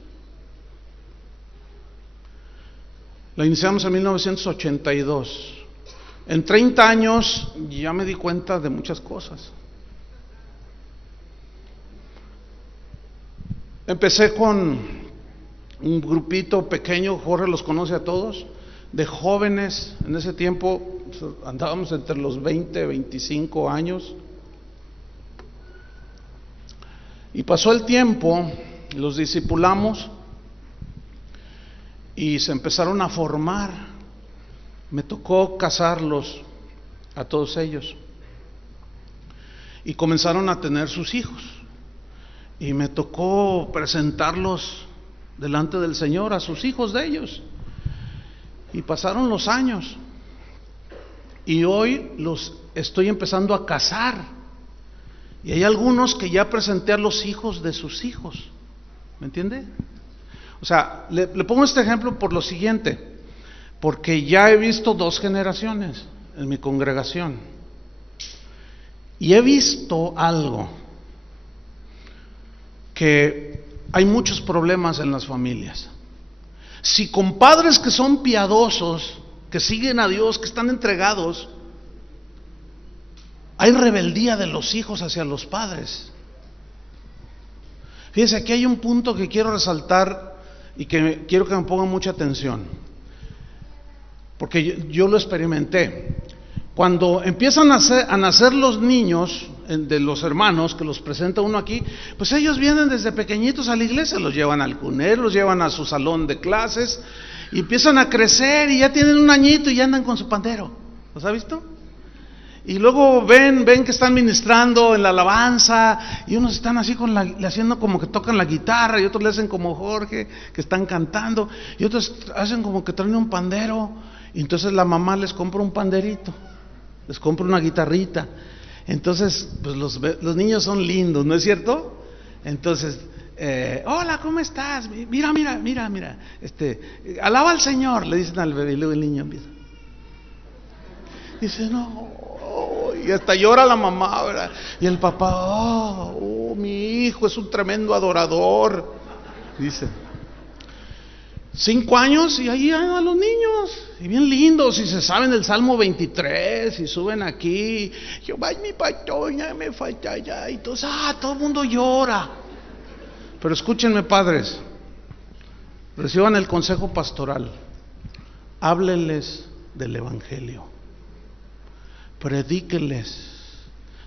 La iniciamos en 1982. En 30 años ya me di cuenta de muchas cosas. Empecé con un grupito pequeño, Jorge los conoce a todos, de jóvenes. En ese tiempo andábamos entre los 20 y 25 años. Y pasó el tiempo, los discipulamos y se empezaron a formar. Me tocó casarlos a todos ellos y comenzaron a tener sus hijos y me tocó presentarlos delante del Señor a sus hijos de ellos. Y pasaron los años y hoy los estoy empezando a casar y hay algunos que ya presenté a los hijos de sus hijos. ¿Me entiende? O sea, le pongo este ejemplo por lo siguiente, porque ya he visto 2 generaciones en mi congregación y he visto algo. que hay muchos problemas en las familias. Si con padres que son piadosos, que siguen a Dios, que están entregados, hay rebeldía de los hijos hacia los padres. Fíjense, aquí hay un punto que quiero resaltar y que quiero que me pongan mucha atención, porque yo lo experimenté. Cuando empiezan a nacer los niños de los hermanos, que los presenta uno aquí, pues ellos vienen desde pequeñitos a la iglesia, los llevan al cunero, los llevan a su salón de clases, y empiezan a crecer y ya tienen un añito y ya andan con su pandero. ¿Los ha visto? Y luego ven que están ministrando en la alabanza, y unos están así haciendo como que tocan la guitarra, y otros le hacen como Jorge, que están cantando, y otros hacen como que traen un pandero, y entonces la mamá les compra un panderito, les compra una guitarrita. Entonces, pues los niños son lindos, ¿no es cierto? Entonces, hola, ¿cómo estás? Mira, alaba al Señor, le dicen al bebé, y luego el niño empieza. Dice, no, y hasta llora la mamá, ¿verdad? Y el papá, mi hijo es un tremendo adorador. Dice, 5 años y ahí andan los niños, y bien lindos, y se saben el Salmo 23, y suben aquí, Jehová es mi pastor, ya me falta ya, y todos, todo el mundo llora. Pero escúchenme, padres, reciban el consejo pastoral, háblenles del evangelio, predíquenles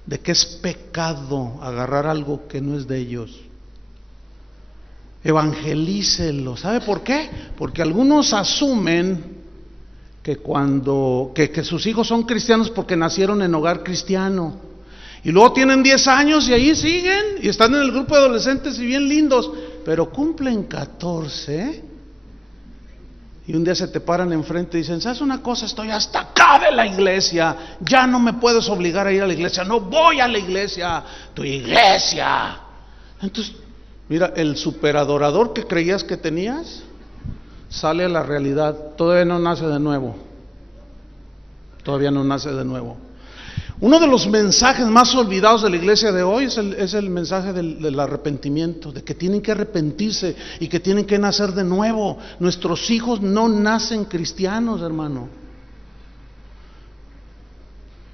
de que es pecado agarrar algo que no es de ellos. Evangelícenlo. ¿Sabe por qué? Porque algunos asumen que sus hijos son cristianos porque nacieron en hogar cristiano, y luego tienen 10 años y ahí siguen y están en el grupo de adolescentes y bien lindos, pero cumplen 14 y un día se te paran enfrente y dicen, ¿sabes una cosa? Estoy hasta acá de la iglesia, ya no me puedes obligar a ir a la iglesia, no voy a la iglesia, tu iglesia. Entonces, mira, el superadorador que creías que tenías sale a la realidad, todavía no nace de nuevo. Uno de los mensajes más olvidados de la iglesia de hoy es el mensaje del arrepentimiento, de que tienen que arrepentirse y que tienen que nacer de nuevo. Nuestros hijos no nacen cristianos, hermano.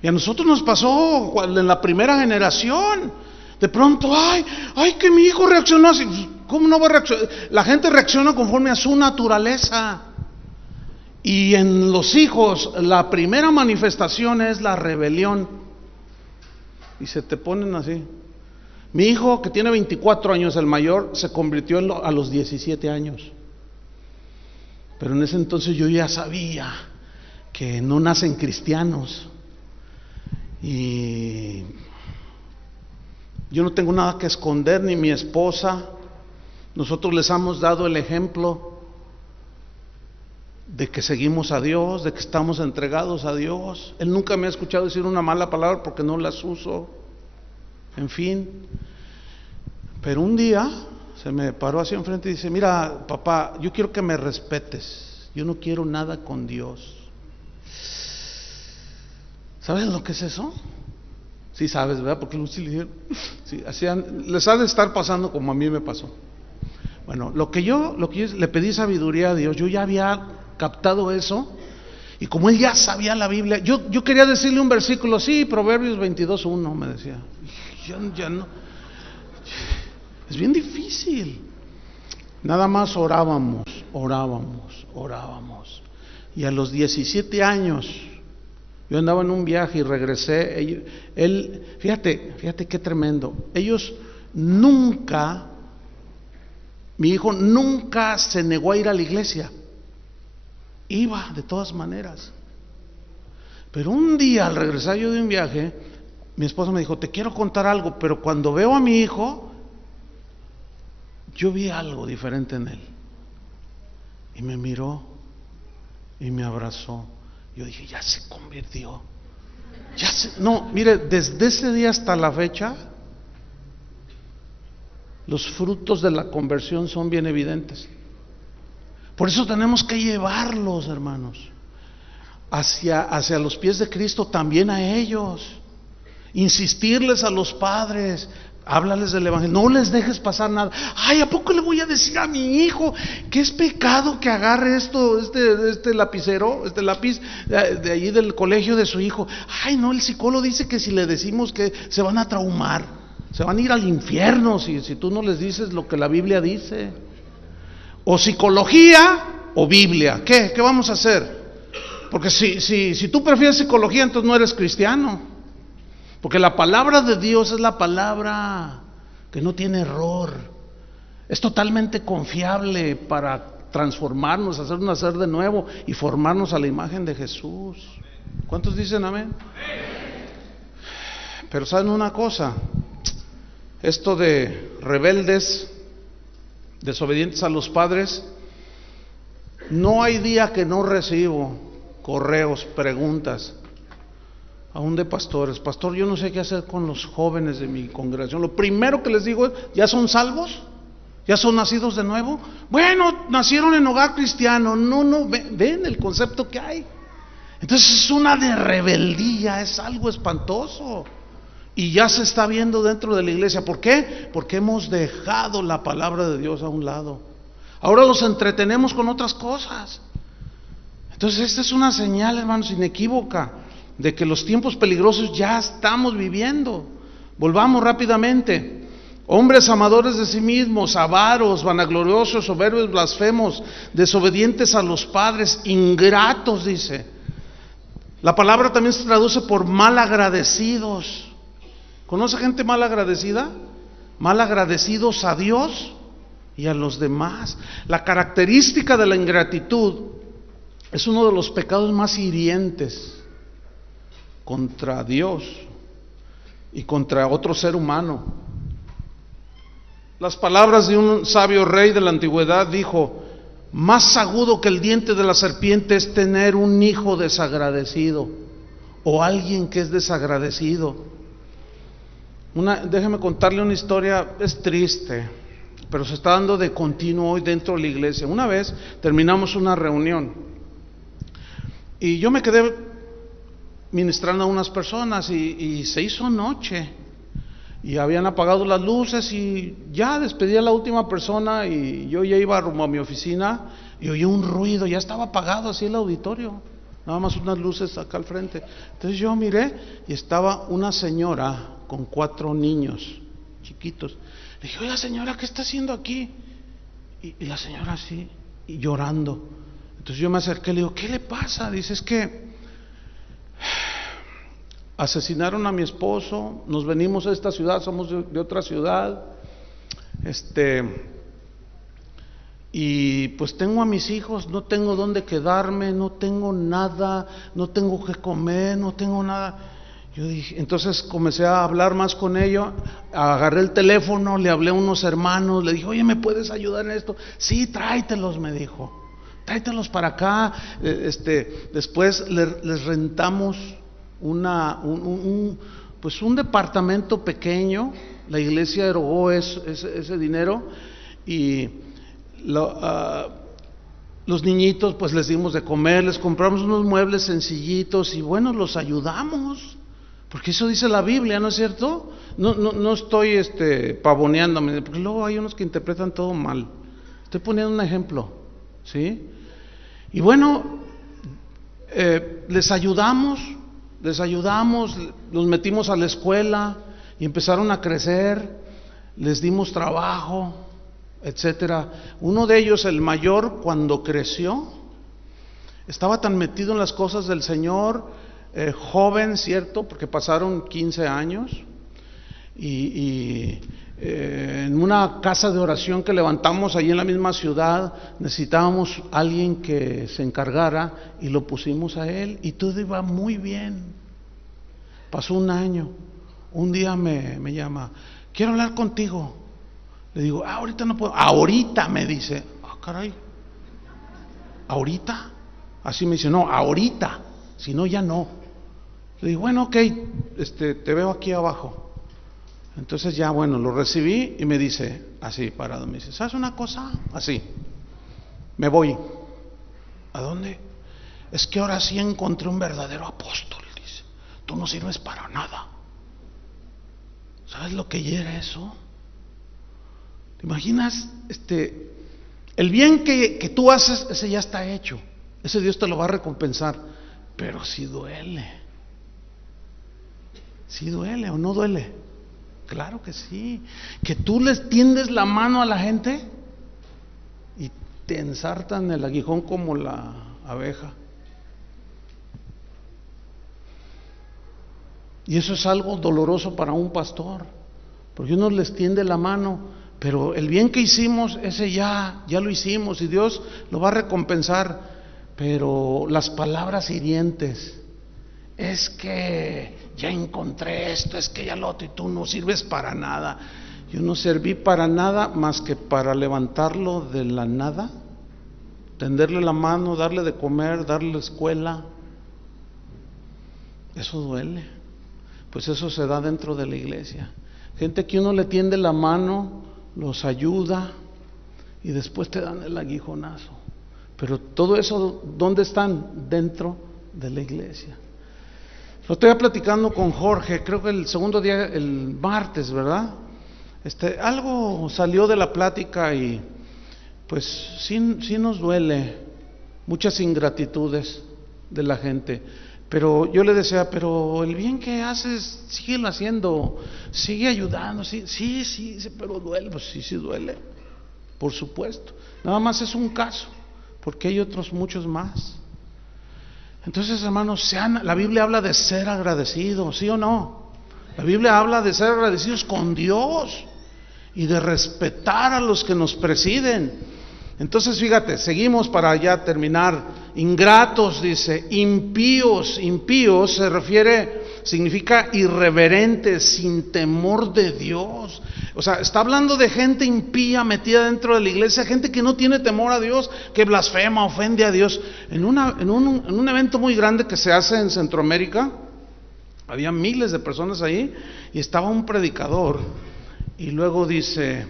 Y a nosotros nos pasó en la primera generación. De pronto, ay, que mi hijo reaccionó así. ¿Cómo no va a reaccionar? La gente reacciona conforme a su naturaleza. Y en los hijos, la primera manifestación es la rebelión. Y se te ponen así. Mi hijo, que tiene 24 años, el mayor, se convirtió a los 17 años. Pero en ese entonces yo ya sabía que no nacen cristianos. Y yo no tengo nada que esconder, ni mi esposa. Nosotros les hemos dado el ejemplo de que seguimos a Dios, de que estamos entregados a Dios. Él nunca me ha escuchado decir una mala palabra porque no las uso. En fin. Pero un día se me paró así enfrente y dice, mira, papá, yo quiero que me respetes. Yo no quiero nada con Dios. ¿Sabes lo que es eso? Sí sabes, ¿verdad? Porque sí, les ha de estar pasando como a mí me pasó. Bueno, lo que yo le pedí sabiduría a Dios, yo ya había captado eso, y como él ya sabía la Biblia, yo quería decirle un versículo, sí, Proverbios 22:1, me decía. Ya no. Es bien difícil. Nada más orábamos. Y a los 17 años, yo andaba en un viaje y regresé. Fíjate qué tremendo. Mi hijo nunca se negó a ir a la iglesia. Iba de todas maneras. Pero un día, al regresar yo de un viaje, mi esposa me dijo, te quiero contar algo, pero cuando veo a mi hijo, yo vi algo diferente en él. Y me miró y me abrazó. Yo dije, ya se convirtió. No, mire, desde ese día hasta la fecha, los frutos de la conversión son bien evidentes. Por eso tenemos que llevarlos, hermanos, hacia los pies de Cristo, también a ellos. Insistirles a los padres, Háblales del evangelio, no les dejes pasar nada. Ay, ¿a poco le voy a decir a mi hijo que es pecado que agarre este lapicero, este lápiz de allí del colegio de su hijo? Ay, no, el psicólogo dice que si le decimos que se van a traumar, se van a ir al infierno si tú no les dices lo que la Biblia dice. O psicología o Biblia. ¿Qué vamos a hacer? Porque si tú prefieres psicología, entonces no eres cristiano. Porque la palabra de Dios es la palabra que no tiene error. Es totalmente confiable para transformarnos, hacernos nacer de nuevo y formarnos a la imagen de Jesús. ¿Cuántos dicen amén? Pero ¿saben una cosa? Esto de rebeldes, desobedientes a los padres, no hay día que no recibo correos, preguntas, aún de pastores. Pastor, yo no sé qué hacer con los jóvenes de mi congregación. Lo primero que les digo es, ¿ya son salvos? ¿Ya son nacidos de nuevo? Bueno, nacieron en hogar cristiano. No, ven el concepto que hay. Entonces es una de rebeldía, es algo espantoso. Y ya se está viendo dentro de la iglesia. ¿Por qué? Porque hemos dejado la palabra de Dios a un lado. Ahora los entretenemos con otras cosas. Entonces esta es una señal, hermanos, inequívoca de que los tiempos peligrosos ya estamos viviendo. Volvamos rápidamente. Hombres amadores de sí mismos, avaros, vanagloriosos, soberbios, blasfemos, desobedientes a los padres, ingratos, dice. La palabra también se traduce por malagradecidos. ¿Conoce gente malagradecida? Malagradecidos a Dios y a los demás. La característica de la ingratitud es uno de los pecados más hirientes contra Dios y contra otro ser humano. Las palabras de un sabio rey de la antigüedad dijo: más agudo que el diente de la serpiente es tener un hijo desagradecido o alguien que es desagradecido. Déjeme contarle una historia, es triste, pero se está dando de continuo hoy dentro de la iglesia. Una vez terminamos una reunión y yo me quedé ministrando a unas personas y se hizo noche y habían apagado las luces y ya despedí a la última persona y yo ya iba rumbo a mi oficina y oí un ruido, ya estaba apagado así el auditorio, nada más unas luces acá al frente. Entonces yo miré y estaba una señora con 4 niños chiquitos. Le dije: oiga señora, ¿qué está haciendo aquí? Y la señora así, y llorando. Entonces yo me acerqué y le digo: ¿qué le pasa? Dice: es que asesinaron a mi esposo, nos venimos a esta ciudad, somos de otra ciudad, y pues tengo a mis hijos, no tengo dónde quedarme, no tengo nada, no tengo que comer, no tengo nada. Yo dije, entonces comencé a hablar más con ella, agarré el teléfono, le hablé a unos hermanos, le dije: oye, ¿me puedes ayudar en esto? Sí, tráetelos, me dijo, tráetelos para acá. Después les rentamos un departamento pequeño. La iglesia erogó ese dinero y los niñitos pues les dimos de comer, les compramos unos muebles sencillitos y bueno, los ayudamos, porque eso dice la Biblia, ¿no es cierto? No estoy pavoneándome, porque luego hay unos que interpretan todo mal. Estoy poniendo un ejemplo, ¿sí? Y bueno, les ayudamos, los metimos a la escuela y empezaron a crecer, les dimos trabajo, etcétera. Uno de ellos, el mayor, cuando creció, estaba tan metido en las cosas del Señor, joven, cierto, porque pasaron 15 años, y en una casa de oración que levantamos allí en la misma ciudad, necesitábamos alguien que se encargara y lo pusimos a él y todo iba muy bien. Pasó un año, un día me llama: quiero hablar contigo. Le digo: ahorita no puedo. Ahorita, me dice. Caray, ¿ahorita? Así me dice: no, ahorita, si no ya no. Le digo: bueno, ok, te veo aquí abajo. Entonces ya, bueno, lo recibí y me dice, así parado, me dice: ¿sabes una cosa? Así, me voy. ¿A dónde? Es que ahora sí encontré un verdadero apóstol, dice. Tú no sirves para nada. ¿Sabes lo que hiere eso? ¿Te imaginas? El bien que tú haces, ese ya está hecho. Ese Dios te lo va a recompensar. Pero si duele. ¿Sí duele o no duele? Claro que sí. Que tú les tiendes la mano a la gente y te ensartan el aguijón como la abeja. Y eso es algo doloroso para un pastor, porque uno les tiende la mano, pero el bien que hicimos, ese ya lo hicimos y Dios lo va a recompensar. Pero las palabras hirientes, es que ya encontré esto, es que ya lo otro, y tú no sirves para nada. Yo no serví para nada más que para levantarlo de la nada, tenderle la mano, darle de comer, darle la escuela. Eso duele. Pues eso se da dentro de la iglesia. Gente que uno le tiende la mano, los ayuda y después te dan el aguijonazo. Pero todo eso, ¿dónde están? Dentro de la iglesia. Lo estoy platicando con Jorge, creo que el segundo día, el martes, ¿verdad? Algo salió de la plática y pues sí nos duele muchas ingratitudes de la gente. Pero yo le decía, pero el bien que haces, síguelo haciendo, sigue ayudando, sí, pero duele, pues sí duele, por supuesto. Nada más es un caso, porque hay otros muchos más. Entonces, hermanos, la Biblia habla de ser agradecidos, ¿sí o no? La Biblia habla de ser agradecidos con Dios y de respetar a los que nos presiden. Entonces, fíjate, seguimos para ya terminar. Ingratos, dice, impíos significa irreverentes, sin temor de Dios. O sea, está hablando de gente impía metida dentro de la iglesia, gente que no tiene temor a Dios, que blasfema, ofende a Dios. En un evento muy grande que se hace en Centroamérica, había miles de personas ahí y estaba un predicador y luego dice,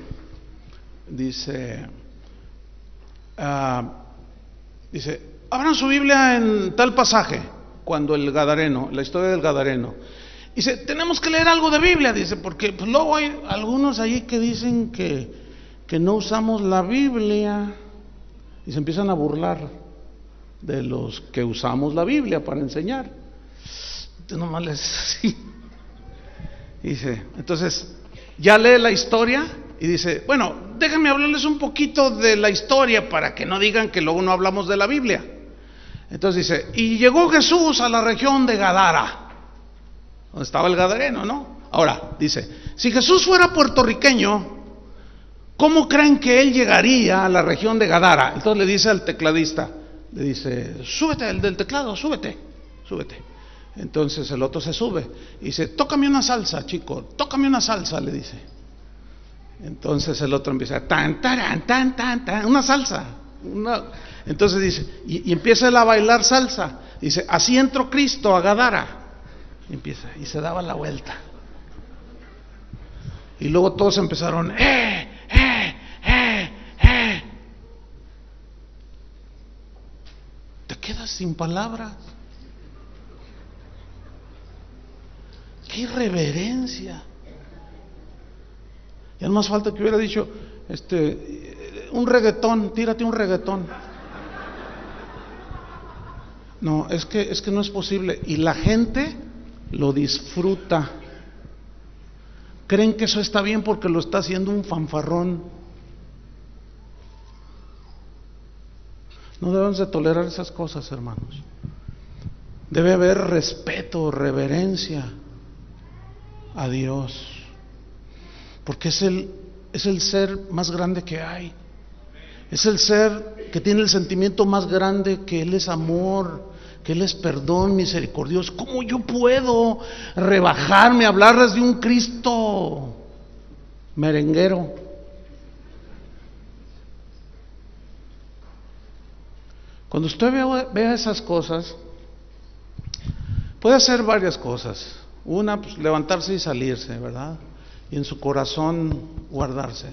abran su Biblia en tal pasaje, cuando el Gadareno, la historia del Gadareno. Dice, tenemos que leer algo de Biblia, dice, porque pues luego hay algunos ahí que dicen que no usamos la Biblia y se empiezan a burlar de los que usamos la Biblia para enseñar. Entonces nomás les dice, entonces ya lee la historia y dice, bueno, déjenme hablarles un poquito de la historia para que no digan que luego no hablamos de la Biblia. Entonces dice, y llegó Jesús a la región de Gadara, donde estaba el Gadareno, ¿no? Ahora, dice, si Jesús fuera puertorriqueño, ¿cómo creen que él llegaría a la región de Gadara? Entonces le dice al tecladista, le dice, súbete, el del teclado, súbete. Entonces el otro se sube y dice, tócame una salsa, chico, tócame una salsa, le dice. Entonces el otro empieza, tan, una salsa. Entonces dice, y empieza él a bailar salsa. Dice, así entró Cristo a Gadara. Y empieza, y se daba la vuelta. Y luego todos empezaron, Te quedas sin palabras. ¡Qué irreverencia! Ya no más falta que hubiera dicho, un reggaetón, tírate un reggaetón. No, es que no es posible. Y la gente lo disfruta. Creen que eso está bien porque lo está haciendo un fanfarrón. No debemos de tolerar esas cosas, hermanos. Debe haber respeto, reverencia a Dios, porque es el ser más grande que hay. Es el ser que tiene el sentimiento más grande, que Él es amor, que Él es perdón, misericordioso. ¿Cómo yo puedo rebajarme a hablarles de un Cristo merenguero? Cuando usted vea esas cosas, puede hacer varias cosas. Una, pues levantarse y salirse, ¿verdad? Y en su corazón guardarse.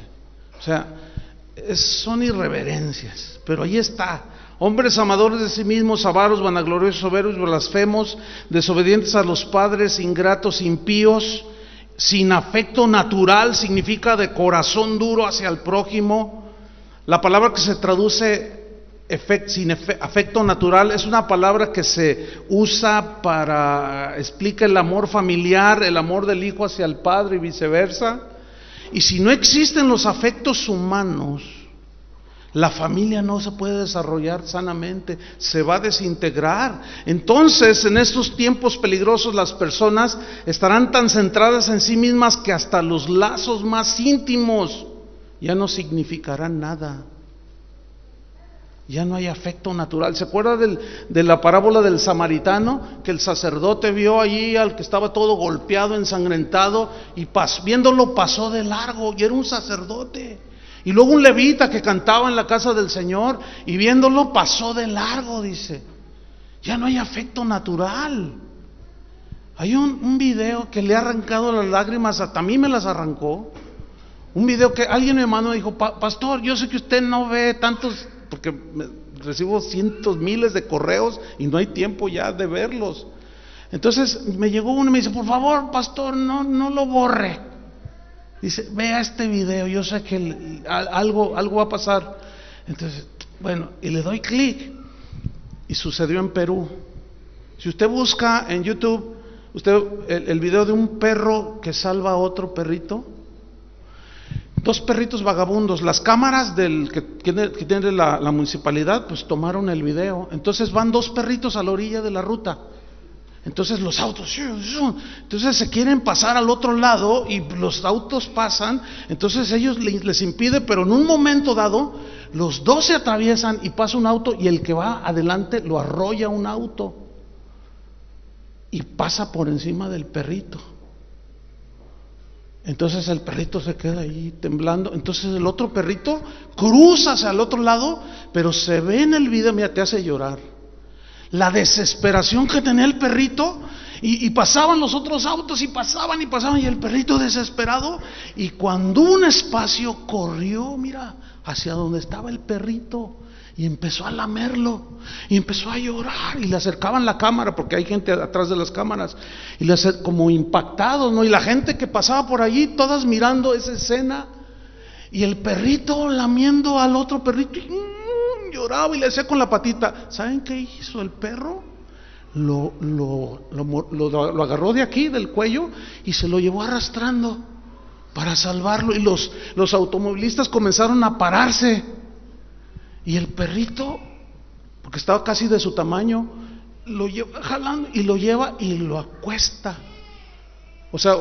O sea, son irreverencias, pero ahí está. Hombres amadores de sí mismos, avaros, vanagloriosos, soberbios, blasfemos, desobedientes a los padres, ingratos, impíos, sin afecto natural, significa de corazón duro hacia el prójimo. La palabra que se traduce sin afecto natural es una palabra que se usa para explicar el amor familiar, el amor del hijo hacia el padre y viceversa. Y si no existen los afectos humanos, la familia no se puede desarrollar sanamente, se va a desintegrar. Entonces, en estos tiempos peligrosos, las personas estarán tan centradas en sí mismas que hasta los lazos más íntimos ya no significarán nada. Ya no hay afecto natural. ¿Se acuerda de la parábola del samaritano? Que el sacerdote vio allí al que estaba todo golpeado, ensangrentado, y viéndolo pasó de largo, y era un sacerdote. Y luego un levita que cantaba en la casa del Señor, y viéndolo pasó de largo, dice. Ya no hay afecto natural. Hay un video que le ha arrancado las lágrimas, hasta a mí me las arrancó. Un video que alguien me mandó y dijo: pastor, yo sé que usted no ve tantos, porque recibo cientos, miles de correos y no hay tiempo ya de verlos. Entonces me llegó uno y me dice: por favor, pastor, no lo borre. Dice: vea este video, yo sé que algo va a pasar. Entonces, bueno, y le doy clic, y sucedió en Perú. Si usted busca en YouTube, el video de un perro que salva a otro perrito, dos perritos vagabundos, las cámaras que tiene la municipalidad, pues tomaron el video. Entonces van dos perritos a la orilla de la ruta. Entonces los autos, entonces se quieren pasar al otro lado y los autos pasan, entonces ellos les impide, pero en un momento dado los dos se atraviesan y pasa un auto, y el que va adelante lo arrolla un auto y pasa por encima del perrito. Entonces el perrito se queda ahí temblando. Entonces el otro perrito cruza hacia el otro lado, pero se ve en el video, mira, te hace llorar la desesperación que tenía el perrito, y pasaban los otros autos y pasaban, y el perrito desesperado, y cuando hubo un espacio corrió, mira, hacia donde estaba el perrito, y empezó a lamerlo, y empezó a llorar, y le acercaban la cámara, porque hay gente atrás de las cámaras, y como impactados, ¿no? Y la gente que pasaba por allí, todas mirando esa escena, y el perrito lamiendo al otro perrito, lloraba y le decía con la patita. ¿Saben qué hizo el perro? Lo agarró de aquí, del cuello, y se lo llevó arrastrando para salvarlo. Y los automovilistas comenzaron a pararse, y el perrito, porque estaba casi de su tamaño, lo lleva jalando y lo lleva y lo acuesta, o sea,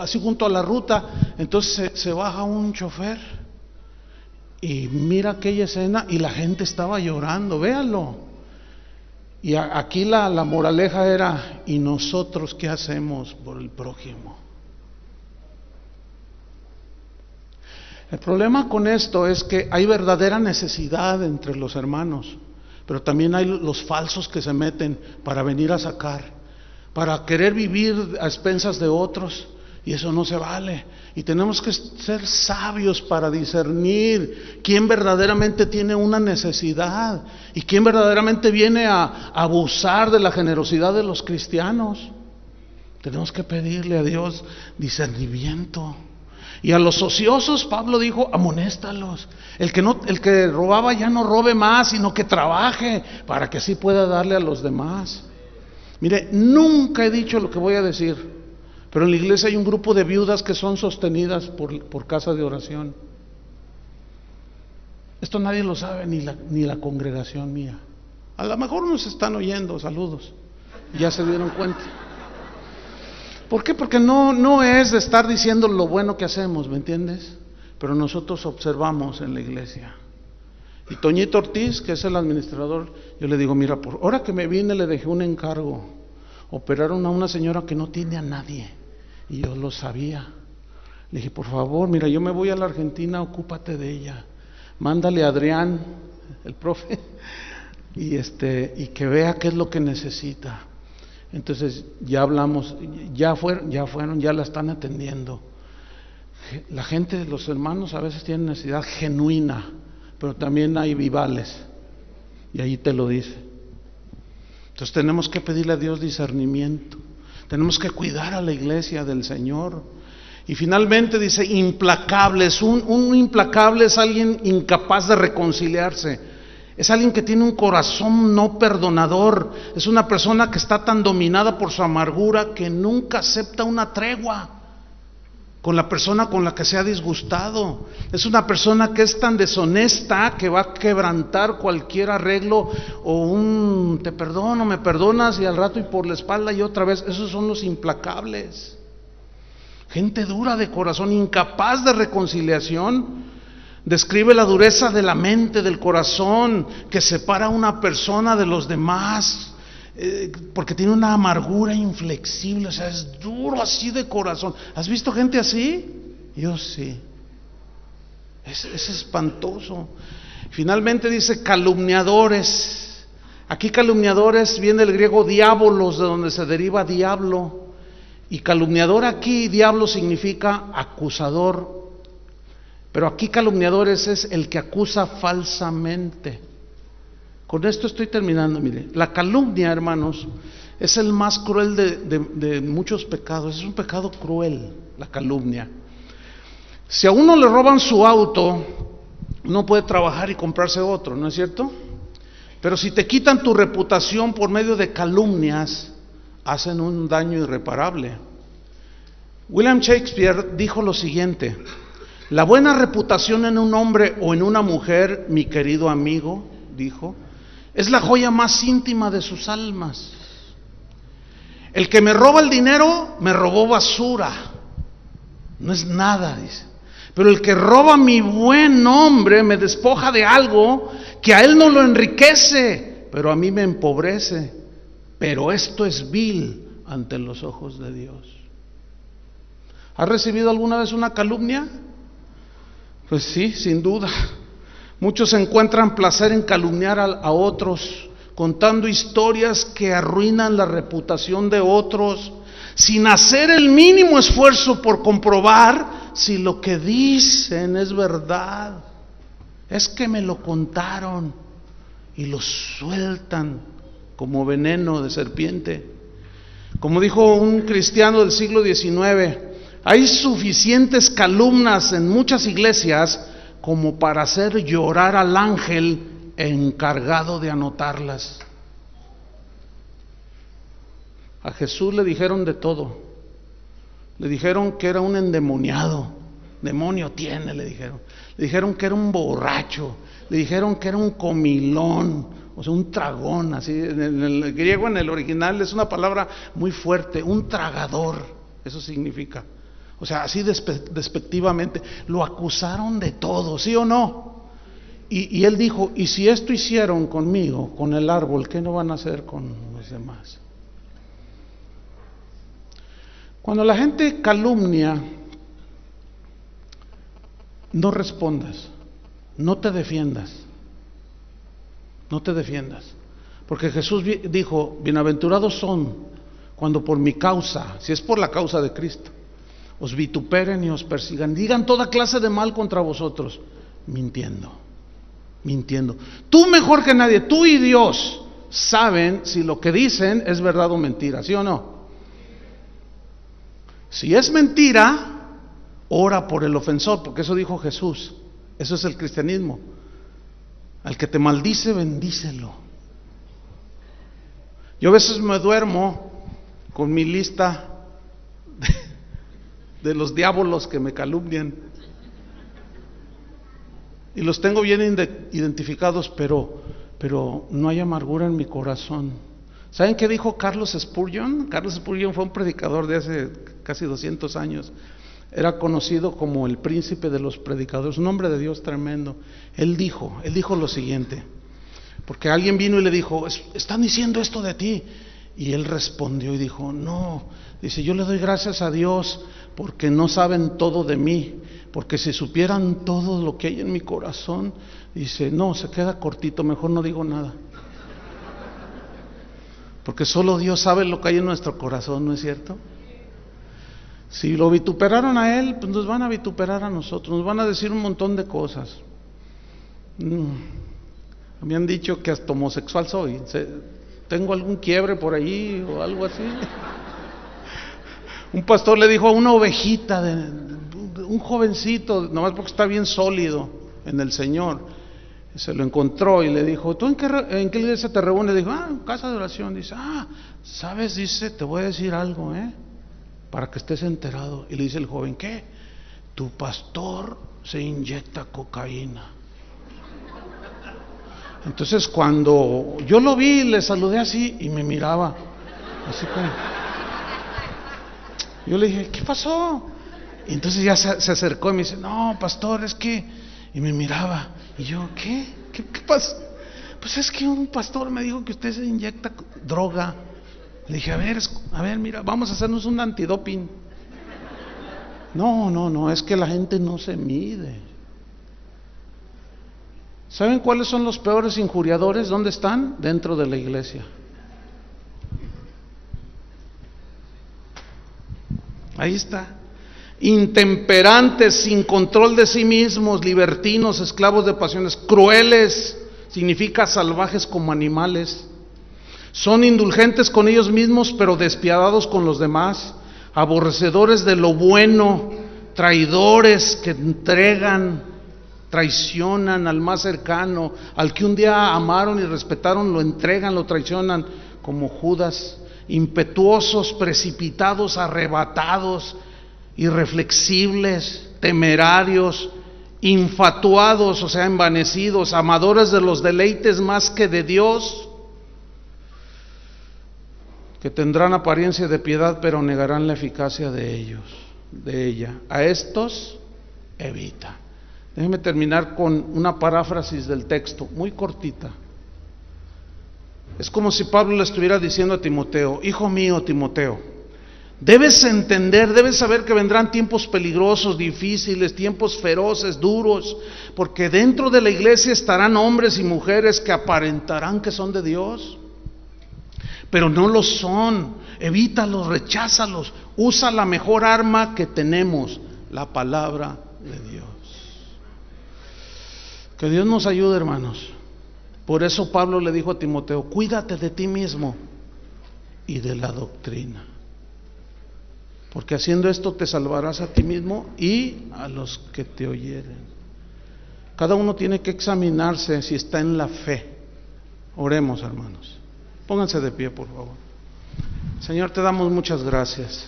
así junto a la ruta. Entonces se baja un chofer y mira aquella escena, y la gente estaba llorando, véanlo. Y aquí la moraleja era: ¿y nosotros qué hacemos por el prójimo? El problema con esto es que hay verdadera necesidad entre los hermanos, pero también hay los falsos que se meten para venir a sacar, para querer vivir a expensas de otros, y eso no se vale. Y tenemos que ser sabios para discernir quién verdaderamente tiene una necesidad y quién verdaderamente viene a abusar de la generosidad de los cristianos. Tenemos que pedirle a Dios discernimiento. Y a los ociosos, Pablo dijo: amonéstalos. El que robaba ya no robe más, sino que trabaje para que así pueda darle a los demás. Mire, nunca he dicho lo que voy a decir, pero en la iglesia hay un grupo de viudas que son sostenidas por casa de oración. Esto nadie lo sabe, ni la congregación mía. A lo mejor nos están oyendo, saludos, ya se dieron cuenta. ¿Por qué? Porque no es de estar diciendo lo bueno que hacemos, ¿me entiendes? Pero nosotros observamos en la iglesia. Y Toñito Ortiz, que es el administrador, yo le digo: mira, por hora que me vine le dejé un encargo. Operaron a una señora que no tiene a nadie, y yo lo sabía. Le dije: por favor, mira, yo me voy a la Argentina, ocúpate de ella. Mándale a Adrián, el profe, y que vea qué es lo que necesita. Entonces ya hablamos, ya fueron, ya la están atendiendo. La gente, los hermanos a veces tienen necesidad genuina, pero también hay vivales, y ahí te lo dice. Entonces tenemos que pedirle a Dios discernimiento. Tenemos que cuidar a la iglesia del Señor. Y finalmente dice implacables. Un implacable es alguien incapaz de reconciliarse. Es alguien que tiene un corazón no perdonador. Es una persona que está tan dominada por su amargura que nunca acepta una tregua con la persona con la que se ha disgustado. Es una persona que es tan deshonesta que va a quebrantar cualquier arreglo o un te perdono, me perdonas, y al rato y por la espalda y otra vez. Esos son los implacables. Gente dura de corazón, incapaz de reconciliación. Describe la dureza de la mente, del corazón, que separa a una persona de los demás. Porque tiene una amargura inflexible, o sea, es duro así de corazón. ¿Has visto gente así? Yo sí. Es espantoso. Finalmente dice calumniadores. Aquí calumniadores viene del griego diabolos, de donde se deriva diablo. Y calumniador aquí, diablo, significa acusador. Pero aquí calumniadores es el que acusa falsamente. Con esto estoy terminando, mire. La calumnia, hermanos, es el más cruel de muchos pecados. Es un pecado cruel, la calumnia. Si a uno le roban su auto, uno puede trabajar y comprarse otro, ¿no es cierto? Pero si te quitan tu reputación por medio de calumnias, hacen un daño irreparable. William Shakespeare dijo lo siguiente: la buena reputación en un hombre o en una mujer, mi querido amigo, dijo, es la joya más íntima de sus almas. El que me roba el dinero, me robó basura. No es nada, dice. Pero el que roba mi buen nombre, me despoja de algo que a él no lo enriquece, pero a mí me empobrece. Pero esto es vil ante los ojos de Dios. ¿Has recibido alguna vez una calumnia? Pues sí, sin duda. Muchos encuentran placer en calumniar a otros, contando historias que arruinan la reputación de otros, sin hacer el mínimo esfuerzo por comprobar si lo que dicen es verdad. Es que me lo contaron, y lo sueltan como veneno de serpiente. Como dijo un cristiano del siglo XIX, hay suficientes calumnias en muchas iglesias como para hacer llorar al ángel encargado de anotarlas. A Jesús le dijeron de todo. Le dijeron que era un endemoniado. Demonio tiene, le dijeron. Le dijeron que era un borracho. Le dijeron que era un comilón, o sea, un tragón, así. En el griego, en el original, es una palabra muy fuerte, un tragador, eso significa. O sea, así despectivamente, lo acusaron de todo, ¿sí o no? Y él dijo, y si esto hicieron conmigo, con el árbol, ¿qué no van a hacer con los demás? Cuando la gente calumnia, no respondas, no te defiendas, no te defiendas. Porque Jesús dijo, bienaventurados son cuando por mi causa, si es por la causa de Cristo, os vituperen y os persigan, digan toda clase de mal contra vosotros, mintiendo. Tú mejor que nadie, tú y Dios saben si lo que dicen es verdad o mentira, ¿sí o no? Si es mentira, ora por el ofensor, porque eso dijo Jesús. Eso es el cristianismo. Al que te maldice, bendícelo. Yo a veces me duermo con mi lista de los diabolos que me calumnian, y los tengo bien identificados, pero no hay amargura en mi corazón. ¿Saben qué dijo Carlos Spurgeon? Carlos Spurgeon fue un predicador de hace casi 200 años. Era conocido como el príncipe de los predicadores, un hombre de Dios tremendo. Él dijo lo siguiente, porque alguien vino y le dijo, están diciendo esto de ti. Y él respondió y dijo, no, dice, yo le doy gracias a Dios porque no saben todo de mí, porque si supieran todo lo que hay en mi corazón, dice, no, se queda cortito, mejor no digo nada. Porque solo Dios sabe lo que hay en nuestro corazón, ¿no es cierto? Si lo vituperaron a él, pues nos van a vituperar a nosotros, nos van a decir un montón de cosas. Me han dicho que hasta homosexual soy, tengo algún quiebre por ahí o algo así. Un pastor le dijo a una ovejita, un jovencito, nomás porque está bien sólido en el Señor, se lo encontró y le dijo: ¿tú en qué iglesia te reúnes? Dijo: casa de oración. Dice: ¿sabes? Dice: te voy a decir algo, para que estés enterado. Y le dice el joven: ¿qué? Tu pastor se inyecta cocaína. Entonces cuando yo lo vi, le saludé así y me miraba así como... Yo le dije: ¿qué pasó? Y entonces ya se acercó y me dice: no, pastor, es que... Y me miraba y yo: ¿qué pasó? Pues es que un pastor me dijo que usted se inyecta droga. Le dije: a ver, mira, vamos a hacernos un antidoping. No, es que la gente no se mide. ¿Saben cuáles son los peores injuriadores? ¿Dónde están? Dentro de la iglesia. Ahí está. Intemperantes, sin control de sí mismos, libertinos, esclavos de pasiones, crueles, significa salvajes como animales. Son indulgentes con ellos mismos, pero despiadados con los demás, aborrecedores de lo bueno, traidores que traicionan al más cercano, al que un día amaron y respetaron, lo entregan, lo traicionan, como Judas. Impetuosos, precipitados, arrebatados, irreflexibles, temerarios, infatuados, o sea, envanecidos, amadores de los deleites más que de Dios, que tendrán apariencia de piedad, pero negarán la eficacia de ella. A estos evita. Déjeme terminar con una paráfrasis del texto, muy cortita. Es como si Pablo le estuviera diciendo a Timoteo: hijo mío, Timoteo, debes entender, debes saber que vendrán tiempos peligrosos, difíciles, tiempos feroces, duros, porque dentro de la iglesia estarán hombres y mujeres que aparentarán que son de Dios, pero no lo son. Evítalos, recházalos, usa la mejor arma que tenemos, la palabra de Dios. Que Dios nos ayude, hermanos. Por eso Pablo le dijo a Timoteo: cuídate de ti mismo y de la doctrina, porque haciendo esto te salvarás a ti mismo y a los que te oyeren. Cada uno tiene que examinarse si está en la fe. Oremos, hermanos. Pónganse de pie, por favor. Señor, te damos muchas gracias.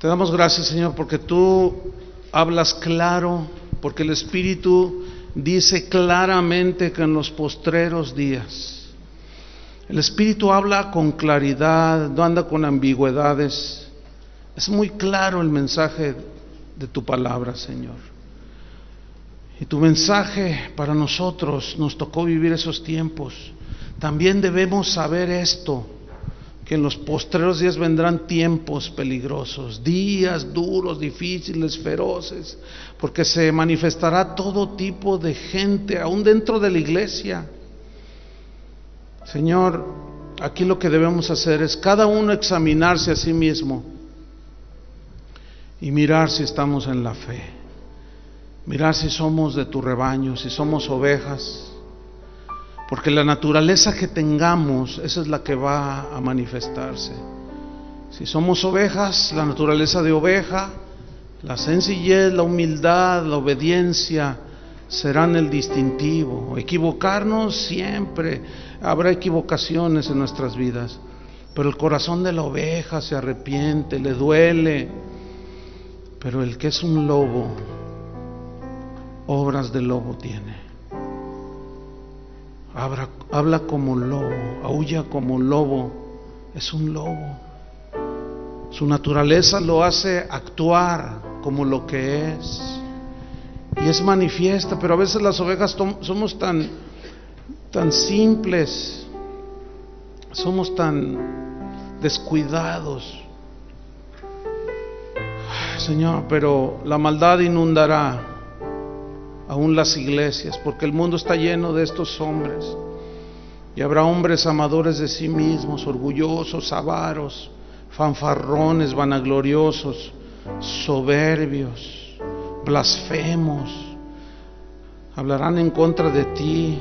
Te damos gracias, Señor, porque tú hablas claro, porque el Espíritu dice claramente que en los postreros días, el Espíritu habla con claridad, no anda con ambigüedades. Es muy claro el mensaje de tu palabra, Señor. Y tu mensaje para nosotros nos tocó vivir esos tiempos. También debemos saber esto, que en los postreros días vendrán tiempos peligrosos, días duros, difíciles, feroces, porque se manifestará todo tipo de gente, aún dentro de la iglesia. Señor, aquí lo que debemos hacer es cada uno examinarse a sí mismo y mirar si estamos en la fe, mirar si somos de tu rebaño, si somos ovejas. Porque la naturaleza que tengamos, esa es la que va a manifestarse. Si somos ovejas, la naturaleza de oveja, la sencillez, la humildad, la obediencia serán el distintivo. Equivocarnos siempre, habrá equivocaciones en nuestras vidas, pero el corazón de la oveja se arrepiente, le duele. Pero el que es un lobo, obras de lobo tiene. Habla como lobo, aúlla como lobo, es un lobo. Su naturaleza lo hace actuar como lo que es, y es manifiesta. Pero a veces las ovejas somos tan simples, somos tan descuidados, Señor. Pero la maldad inundará aún las iglesias, porque el mundo está lleno de estos hombres, y habrá hombres amadores de sí mismos, orgullosos, avaros, fanfarrones, vanagloriosos, soberbios, blasfemos. Hablarán en contra de ti,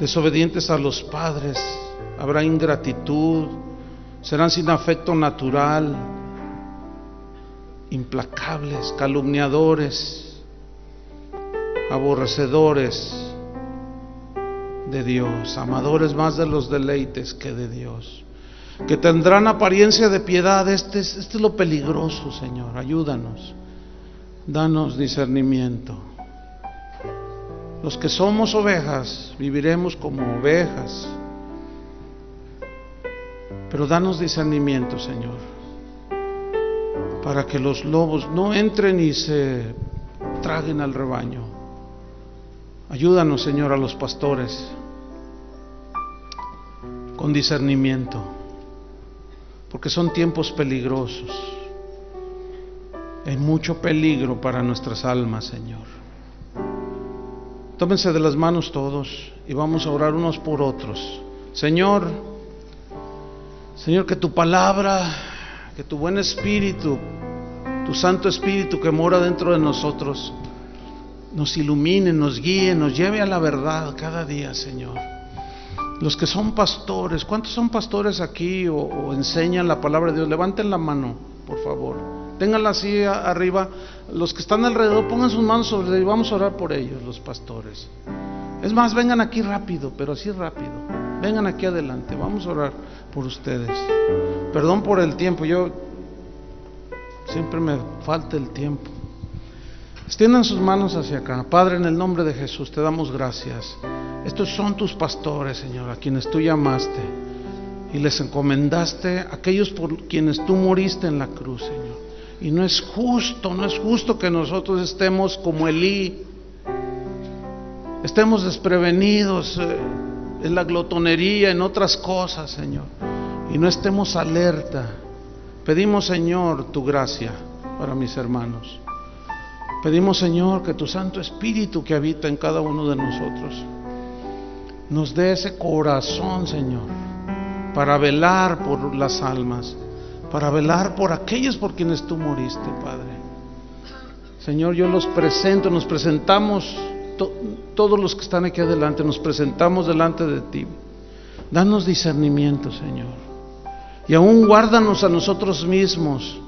desobedientes a los padres. Habrá ingratitud, serán sin afecto natural, implacables, calumniadores, aborrecedores de Dios, amadores más de los deleites que de Dios, que tendrán apariencia de piedad. Este es lo peligroso, Señor. Ayúdanos, danos discernimiento. Los que somos ovejas viviremos como ovejas, pero danos discernimiento, Señor, para que los lobos no entren y se traguen al rebaño. Ayúdanos, Señor, a los pastores con discernimiento, porque son tiempos peligrosos. Hay mucho peligro para nuestras almas, Señor. Tómense de las manos todos y vamos a orar unos por otros. Señor, que tu palabra, que tu buen espíritu, tu Santo Espíritu que mora dentro de nosotros, nos ilumine, nos guíe, nos lleve a la verdad cada día, Señor. Los que son pastores, ¿cuántos son pastores aquí o enseñan la palabra de Dios? Levanten la mano, por favor. Ténganla así arriba. Los que están alrededor, pongan sus manos sobre ellos. Vamos a orar por ellos, los pastores. Es más, vengan aquí rápido, pero así rápido. Vengan aquí adelante, vamos a orar por ustedes. Perdón por el tiempo, yo siempre me falta el tiempo. Extiendan sus manos hacia acá. Padre, en el nombre de Jesús te damos gracias. Estos son tus pastores, Señor, a quienes tú llamaste y les encomendaste, aquellos por quienes tú moriste en la cruz, Señor. Y no es justo que nosotros estemos como Elí, estemos desprevenidos en la glotonería, en otras cosas, Señor, y no estemos alerta. Pedimos, Señor, tu gracia para mis hermanos. Pedimos, Señor, que tu Santo Espíritu que habita en cada uno de nosotros nos dé ese corazón, Señor, para velar por las almas, para velar por aquellos por quienes tú moriste, Padre. Señor, yo los presento, nos presentamos, todos los que están aquí adelante, nos presentamos delante de ti. Danos discernimiento, Señor, y aún guárdanos a nosotros mismos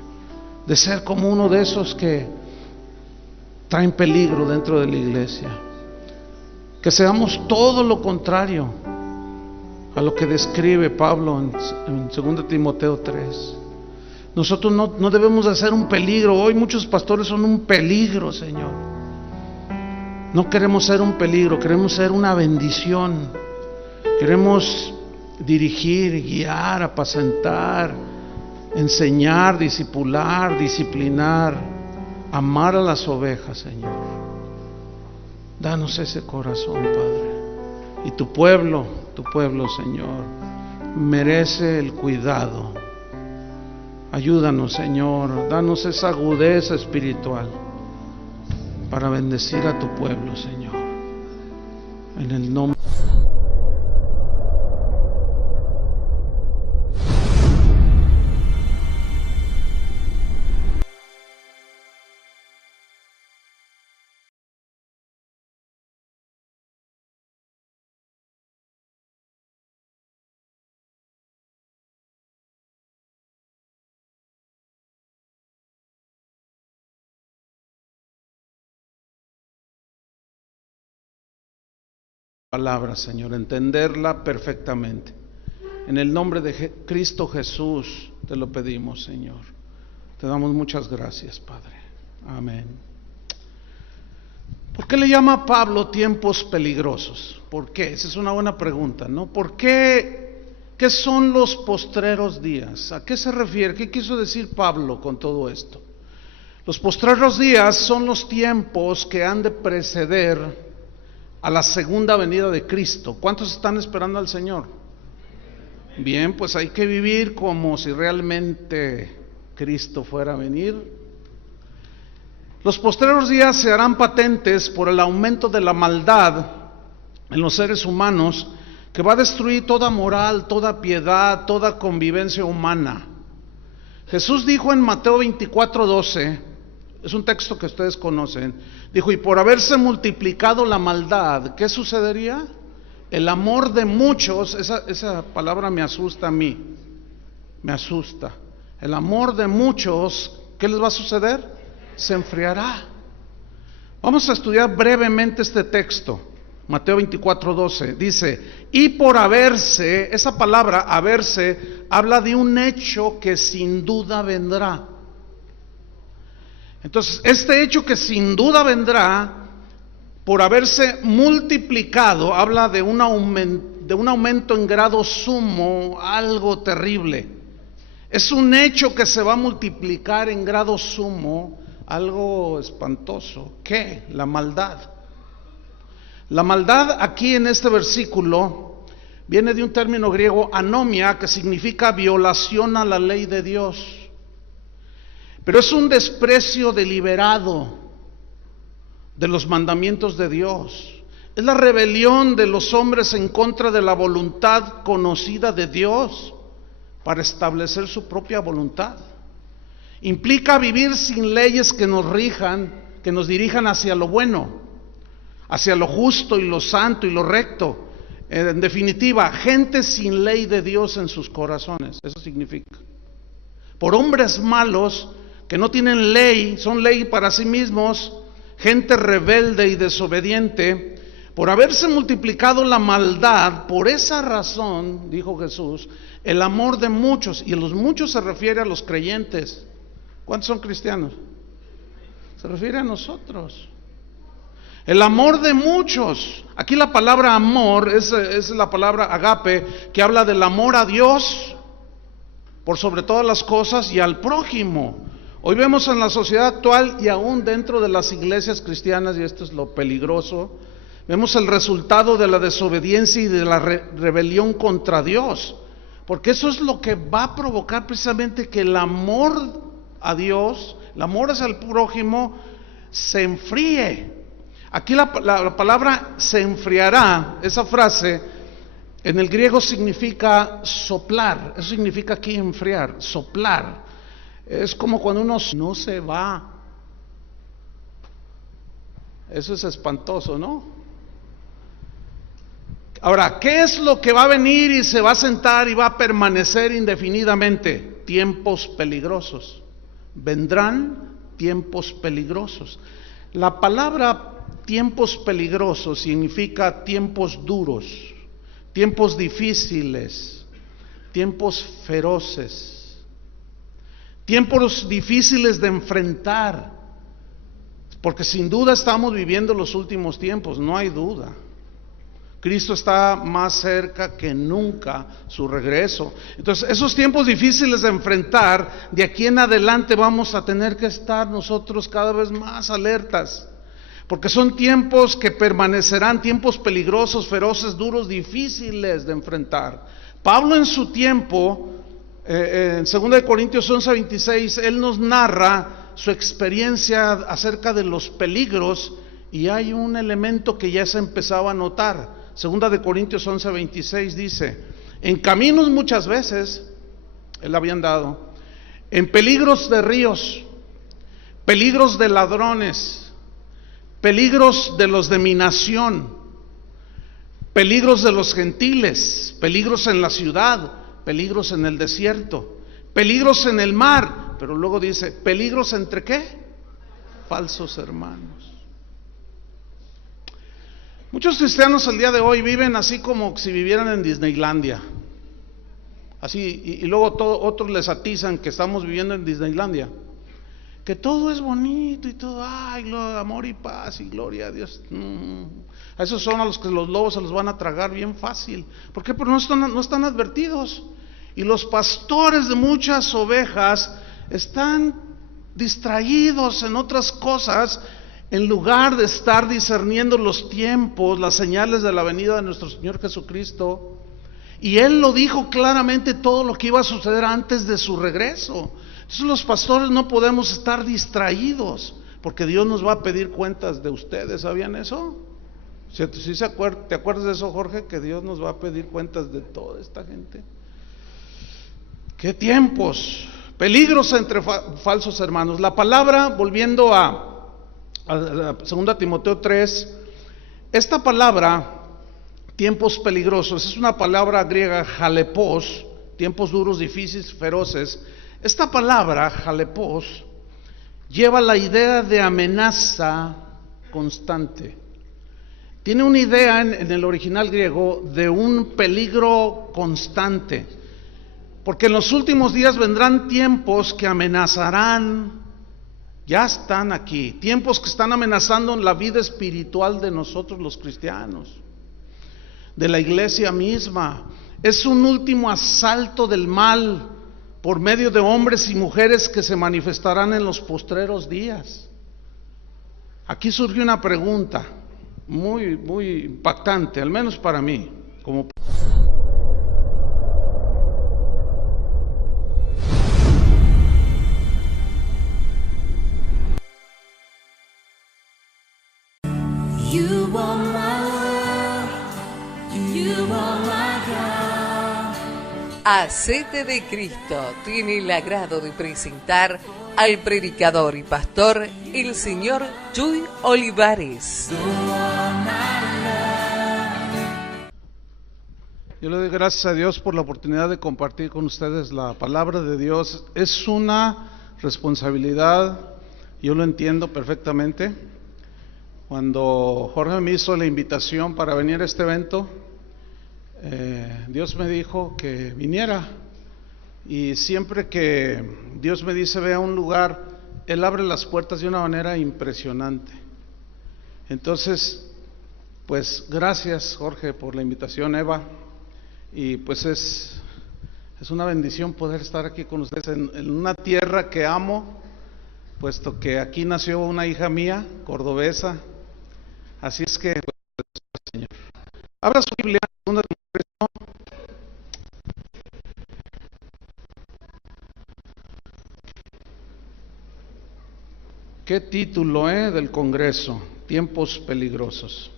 de ser como uno de esos que traen peligro dentro de la iglesia. Que seamos todo lo contrario a lo que describe Pablo en 2 Timoteo 3. Nosotros no debemos de ser un peligro. Hoy muchos pastores son un peligro, Señor. No queremos ser un peligro, queremos ser una bendición. Queremos dirigir, guiar, apacentar, enseñar, discipular, disciplinar, amar a las ovejas, Señor. Danos ese corazón, Padre. Y tu pueblo, Señor, merece el cuidado. Ayúdanos, Señor, danos esa agudeza espiritual para bendecir a tu pueblo, Señor. En el nombre palabra, Señor, entenderla perfectamente. En el nombre de Cristo Jesús te lo pedimos, Señor. Te damos muchas gracias, Padre. Amén. ¿Por qué le llama Pablo tiempos peligrosos? ¿Por qué? Esa es una buena pregunta, ¿no? ¿Por qué? ¿Qué son los postreros días? ¿A qué se refiere? ¿Qué quiso decir Pablo con todo esto? Los postreros días son los tiempos que han de preceder a la segunda venida de Cristo. ¿Cuántos están esperando al Señor? Bien, pues hay que vivir como si realmente Cristo fuera a venir. Los postreros días se harán patentes por el aumento de la maldad en los seres humanos, que va a destruir toda moral, toda piedad, toda convivencia humana. Jesús dijo en Mateo 24:12, es un texto que ustedes conocen, dijo: y por haberse multiplicado la maldad, ¿qué sucedería? El amor de muchos, esa palabra me asusta a mí, me asusta. El amor de muchos, ¿qué les va a suceder? Se enfriará. Vamos a estudiar brevemente este texto. Mateo 24:12 dice: y por haberse, esa palabra haberse habla de un hecho que sin duda vendrá. Entonces, este hecho que sin duda vendrá, por haberse multiplicado, habla de un aumento en grado sumo, algo terrible. Es un hecho que se va a multiplicar en grado sumo, algo espantoso. ¿Qué? La maldad. La maldad aquí en este versículo viene de un término griego, anomia, que significa violación a la ley de Dios. Pero es un desprecio deliberado de los mandamientos de Dios. Es la rebelión de los hombres en contra de la voluntad conocida de Dios para establecer su propia voluntad. Implica vivir sin leyes que nos rijan, que nos dirijan hacia lo bueno, hacia lo justo y lo santo y lo recto. En definitiva, gente sin ley de Dios en sus corazones. Eso significa. Por hombres malos que no tienen ley, son ley para sí mismos, gente rebelde y desobediente, por haberse multiplicado la maldad, por esa razón, dijo Jesús, el amor de muchos, y los muchos se refiere a los creyentes. ¿Cuántos son cristianos? Se refiere a nosotros. El amor de muchos. Aquí la palabra amor es la palabra agape, que habla del amor a Dios por sobre todas las cosas y al prójimo. Hoy vemos en la sociedad actual y aún dentro de las iglesias cristianas, y esto es lo peligroso, vemos el resultado de la desobediencia y de la rebelión contra Dios, porque eso es lo que va a provocar precisamente que el amor a Dios, el amor hacia el prójimo, se enfríe. Aquí la palabra se enfriará, esa frase en el griego significa soplar. Eso significa aquí enfriar, soplar. Es como cuando uno no se va. Eso es espantoso, ¿no? Ahora, ¿qué es lo que va a venir y se va a sentar y va a permanecer indefinidamente? Tiempos peligrosos. Vendrán tiempos peligrosos. La palabra tiempos peligrosos significa tiempos duros, tiempos difíciles, tiempos feroces, tiempos difíciles de enfrentar, porque sin duda estamos viviendo los últimos tiempos, no hay duda. Cristo está más cerca que nunca su regreso. Entonces, esos tiempos difíciles de enfrentar, de aquí en adelante vamos a tener que estar nosotros cada vez más alertas, porque son tiempos que permanecerán, tiempos peligrosos, feroces, duros, difíciles de enfrentar. Pablo en su tiempo, en 2 Corintios 11:26, él nos narra su experiencia acerca de los peligros, y hay un elemento que ya se empezaba a notar. 2 Corintios 11:26 dice: en caminos muchas veces, él había andado, en peligros de ríos, peligros de ladrones, peligros de los de mi nación, peligros de los gentiles, peligros en la ciudad, peligros en el desierto, peligros en el mar, pero luego dice, peligros entre ¿qué? Falsos hermanos. Muchos cristianos el día de hoy viven así como si vivieran en Disneylandia. Así, y luego otros les atizan que estamos viviendo en Disneylandia. Que todo es bonito y todo, ay, amor y paz y gloria a Dios. A esos son a los que los lobos se los van a tragar bien fácil. ¿Por qué? Porque no están advertidos. Y los pastores de muchas ovejas están distraídos en otras cosas, en lugar de estar discerniendo los tiempos, las señales de la venida de nuestro Señor Jesucristo. Y Él lo dijo claramente todo lo que iba a suceder antes de su regreso. Entonces los pastores no podemos estar distraídos, porque Dios nos va a pedir cuentas de ustedes. ¿Sabían eso? ¿Sí te acuerdas de eso, Jorge? Que Dios nos va a pedir cuentas de toda esta gente. ¿Qué tiempos? Peligros entre falsos hermanos. La palabra, volviendo a 2 Timoteo 3, esta palabra, tiempos peligrosos, es una palabra griega, jalepos, tiempos duros, difíciles, feroces. Esta palabra, jalepos, lleva la idea de amenaza constante. Tiene una idea en el original griego de un peligro constante, porque en los últimos días vendrán tiempos que amenazarán, ya están aquí, tiempos que están amenazando la vida espiritual de nosotros los cristianos, de la iglesia misma. Es un último asalto del mal por medio de hombres y mujeres que se manifestarán en los postreros días. Aquí surge una pregunta muy impactante, al menos para mí, como You are my love, you are my God. Hacete de Cristo tiene el agrado de presentar al predicador y pastor, el señor Chuy Olivares. yo le doy gracias a Dios por la oportunidad de compartir con ustedes la palabra de Dios. Es una responsabilidad, yo lo entiendo perfectamente. Cuando Jorge me hizo la invitación para venir a este evento, Dios me dijo que viniera, y siempre que Dios me dice ve a un lugar, Él abre las puertas de una manera impresionante. Entonces, pues gracias Jorge por la invitación, Eva, y pues es una bendición poder estar aquí con ustedes en una tierra que amo, puesto que aquí nació una hija mía, cordobesa. Así es que, Señor, abra su Biblia, 2 Timoteo. Qué título, del Congreso, tiempos peligrosos.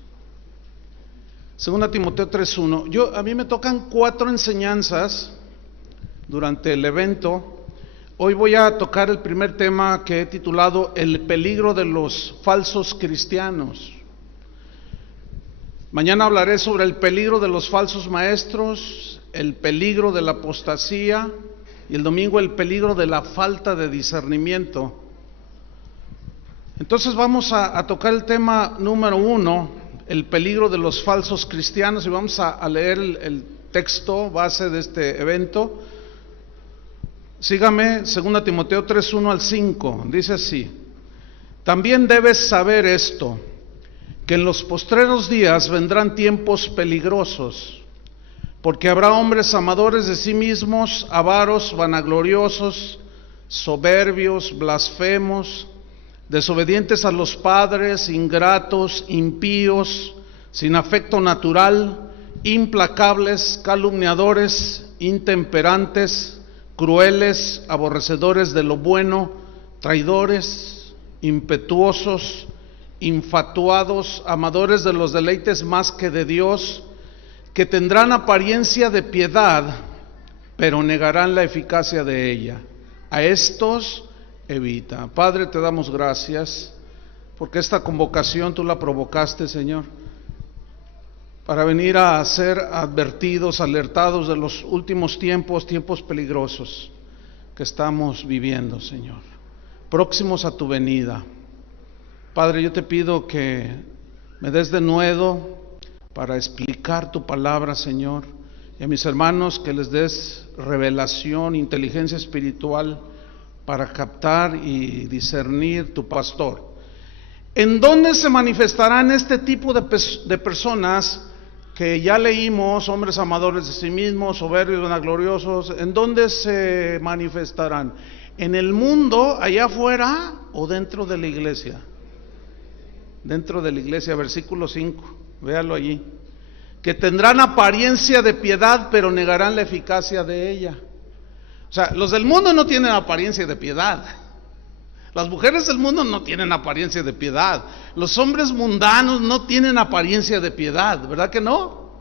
2 Timoteo 3:1. A mí me tocan 4 enseñanzas durante el evento. Hoy voy a tocar el primer tema que he titulado El peligro de los falsos cristianos. Mañana hablaré sobre el peligro de los falsos maestros, el peligro de la apostasía, y el domingo el peligro de la falta de discernimiento. Entonces vamos a tocar el tema número 1, el peligro de los falsos cristianos, y vamos a leer el texto base de este evento. Sígame, 2 Timoteo 3:1 al 5, dice así: también debes saber esto, que en los postreros días vendrán tiempos peligrosos, porque habrá hombres amadores de sí mismos, avaros, vanagloriosos, soberbios, blasfemos, desobedientes a los padres, ingratos, impíos, sin afecto natural, implacables, calumniadores, intemperantes, crueles, aborrecedores de lo bueno, traidores, impetuosos, infatuados, amadores de los deleites más que de Dios, que tendrán apariencia de piedad, pero negarán la eficacia de ella. A estos evita. Padre, te damos gracias porque esta convocación tú la provocaste, Señor, para venir a ser advertidos, alertados de los últimos tiempos peligrosos que estamos viviendo, Señor, próximos a tu venida. Padre, yo te pido que me des de nuevo para explicar tu palabra, Señor, y a mis hermanos que les des revelación, inteligencia espiritual para captar y discernir tu pastor. ¿En dónde se manifestarán este tipo de personas que ya leímos, hombres amadores de sí mismos, soberbios, vanagloriosos? ¿En dónde se manifestarán? ¿En el mundo, allá afuera, o dentro de la iglesia? Dentro de la iglesia, versículo 5, véalo allí. Que tendrán apariencia de piedad, pero negarán la eficacia de ella. O sea, los del mundo no tienen apariencia de piedad. Las mujeres del mundo no tienen apariencia de piedad. Los hombres mundanos no tienen apariencia de piedad, ¿verdad que no?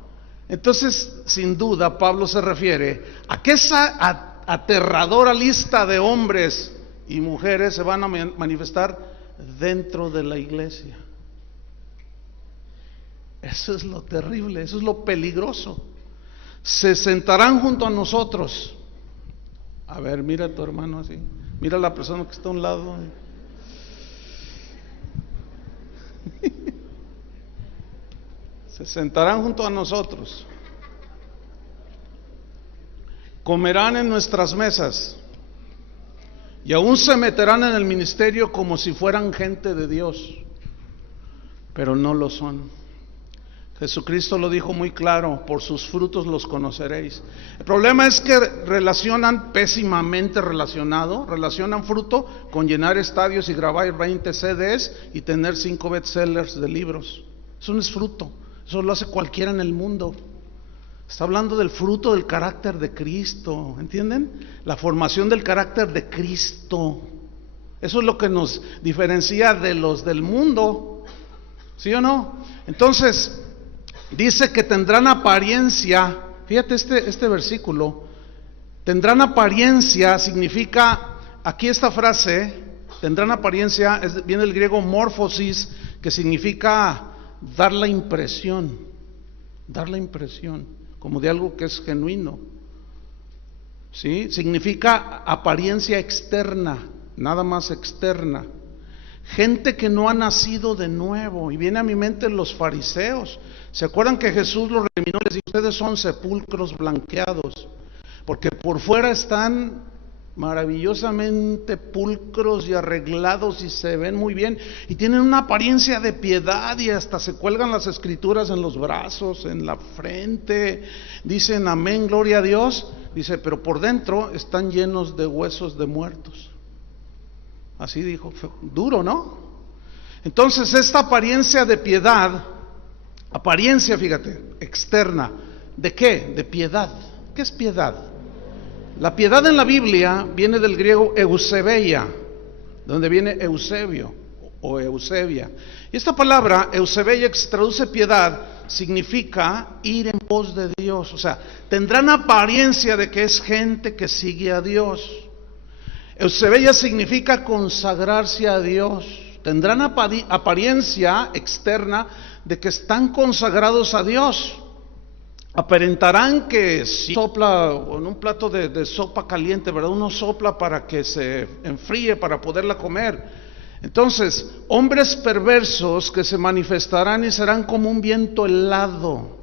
Entonces, sin duda, Pablo se refiere a que esa aterradora lista de hombres y mujeres se van a manifestar dentro de la iglesia. Eso es lo terrible, eso es lo peligroso. se sentarán junto a nosotros. A ver, mira a tu hermano así, mira a la persona que está a un lado. Se sentarán junto a nosotros, comerán en nuestras mesas y aún se meterán en el ministerio como si fueran gente de Dios, pero no lo son. Jesucristo lo dijo muy claro: por sus frutos los conoceréis. El problema es que relacionan pésimamente relacionan fruto con llenar estadios y grabar 20 CDs y tener 5 bestsellers de libros. Eso no es fruto, eso lo hace cualquiera en el mundo. Está hablando del fruto del carácter de Cristo, ¿entienden? La formación del carácter de Cristo. Eso es lo que nos diferencia de los del mundo, ¿sí o no? Entonces, dice que tendrán apariencia. Fíjate este versículo. Tendrán apariencia significa, aquí esta frase, tendrán apariencia, viene del griego morphosis, que significa dar la impresión, como de algo que es genuino. ¿Sí? Significa apariencia externa, nada más externa. Gente que no ha nacido de nuevo. Y viene a mi mente los fariseos. ¿Se acuerdan que Jesús los reminó? Les dijo: ustedes son sepulcros blanqueados, porque por fuera están maravillosamente pulcros y arreglados y se ven muy bien y tienen una apariencia de piedad y hasta se cuelgan las escrituras en los brazos, en la frente, dicen amén, gloria a Dios. Dice, pero por dentro están llenos de huesos de muertos. Así dijo, duro, ¿no? Entonces esta apariencia de piedad, apariencia, fíjate, externa, ¿de qué? De piedad. ¿Qué es piedad? La piedad en la Biblia viene del griego eusebeia, donde viene Eusebio o Eusebia. Y esta palabra eusebeia, que se traduce piedad, significa ir en pos de Dios. O sea, tendrán apariencia de que es gente que sigue a Dios. Eusebia significa consagrarse a Dios. Tendrán apariencia externa de que están consagrados a Dios. Aparentarán que si sopla en un plato de sopa caliente, ¿verdad? Uno sopla para que se enfríe, para poderla comer. Entonces, hombres perversos que se manifestarán y serán como un viento helado.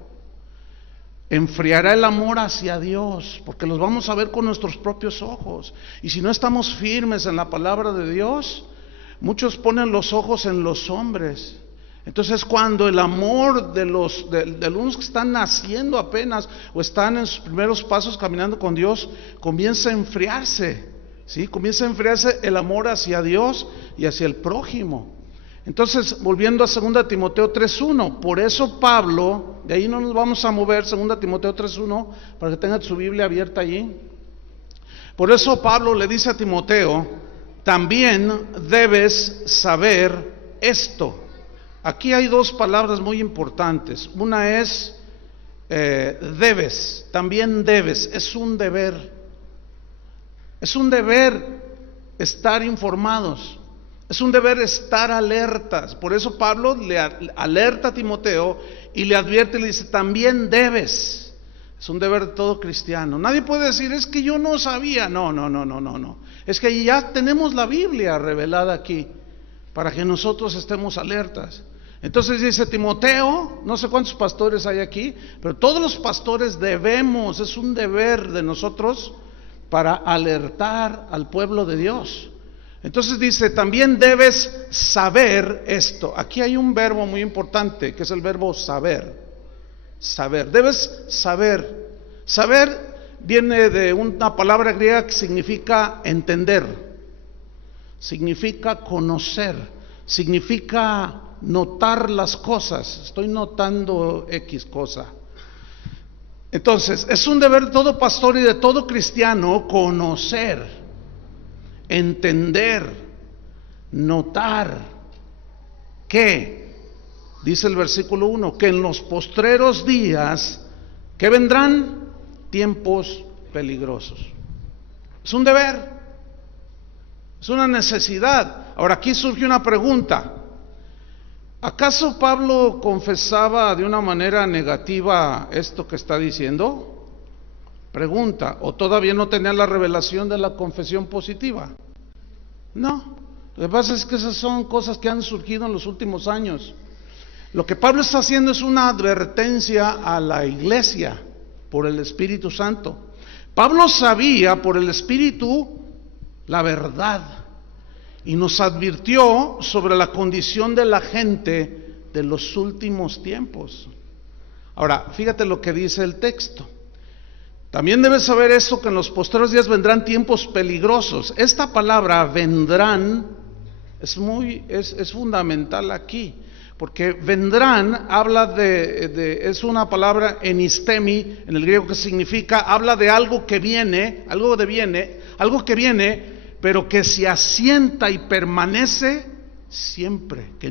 Enfriará el amor hacia Dios, porque los vamos a ver con nuestros propios ojos. Y si no estamos firmes en la palabra de Dios, muchos ponen los ojos en los hombres. Entonces, cuando el amor de los que están naciendo apenas o están en sus primeros pasos caminando con Dios, comienza a enfriarse, ¿sí? Comienza a enfriarse el amor hacia Dios y hacia el prójimo. Entonces, volviendo a 2 Timoteo 3:1, por eso Pablo, de ahí no nos vamos a mover, 2 Timoteo 3:1, para que tengan su Biblia abierta allí. Por eso Pablo le dice a Timoteo, también debes saber esto. Aquí hay dos palabras muy importantes. Una es debes, también debes, es un deber. Es un deber estar informados, es un deber estar alertas. Por eso Pablo le alerta a Timoteo y le advierte y le dice, también debes. Es un deber de todo cristiano. Nadie puede decir, es que yo no sabía. No. Es que ya tenemos la Biblia revelada aquí para que nosotros estemos alertas. Entonces dice Timoteo, no sé cuántos pastores hay aquí, pero todos los pastores debemos, es un deber de nosotros para alertar al pueblo de Dios. Entonces dice, también debes saber esto. Aquí hay un verbo muy importante, que es el verbo saber. Saber, debes saber. Saber viene de una palabra griega que significa entender, significa conocer, significa notar las cosas. Estoy notando X cosa. Entonces, es un deber de todo pastor y de todo cristiano conocer, entender, notar que, dice el versículo 1, que en los postreros días, ¿qué vendrán? Tiempos peligrosos. Es un deber, es una necesidad. Ahora aquí surge una pregunta. ¿Acaso Pablo confesaba de una manera negativa esto que está diciendo? Pregunta, ¿o todavía no tenía la revelación de la confesión positiva? No, lo que pasa es que esas son cosas que han surgido en los últimos años. Lo que Pablo está haciendo es una advertencia a la iglesia por el Espíritu Santo. Pablo sabía por el Espíritu la verdad y nos advirtió sobre la condición de la gente de los últimos tiempos. Ahora, fíjate lo que dice el texto. También debes saber esto, que en los postreros días vendrán tiempos peligrosos. Esta palabra vendrán es fundamental aquí, porque vendrán habla es una palabra enistemi en el griego que significa, habla de algo que viene, pero que se asienta y permanece siempre, que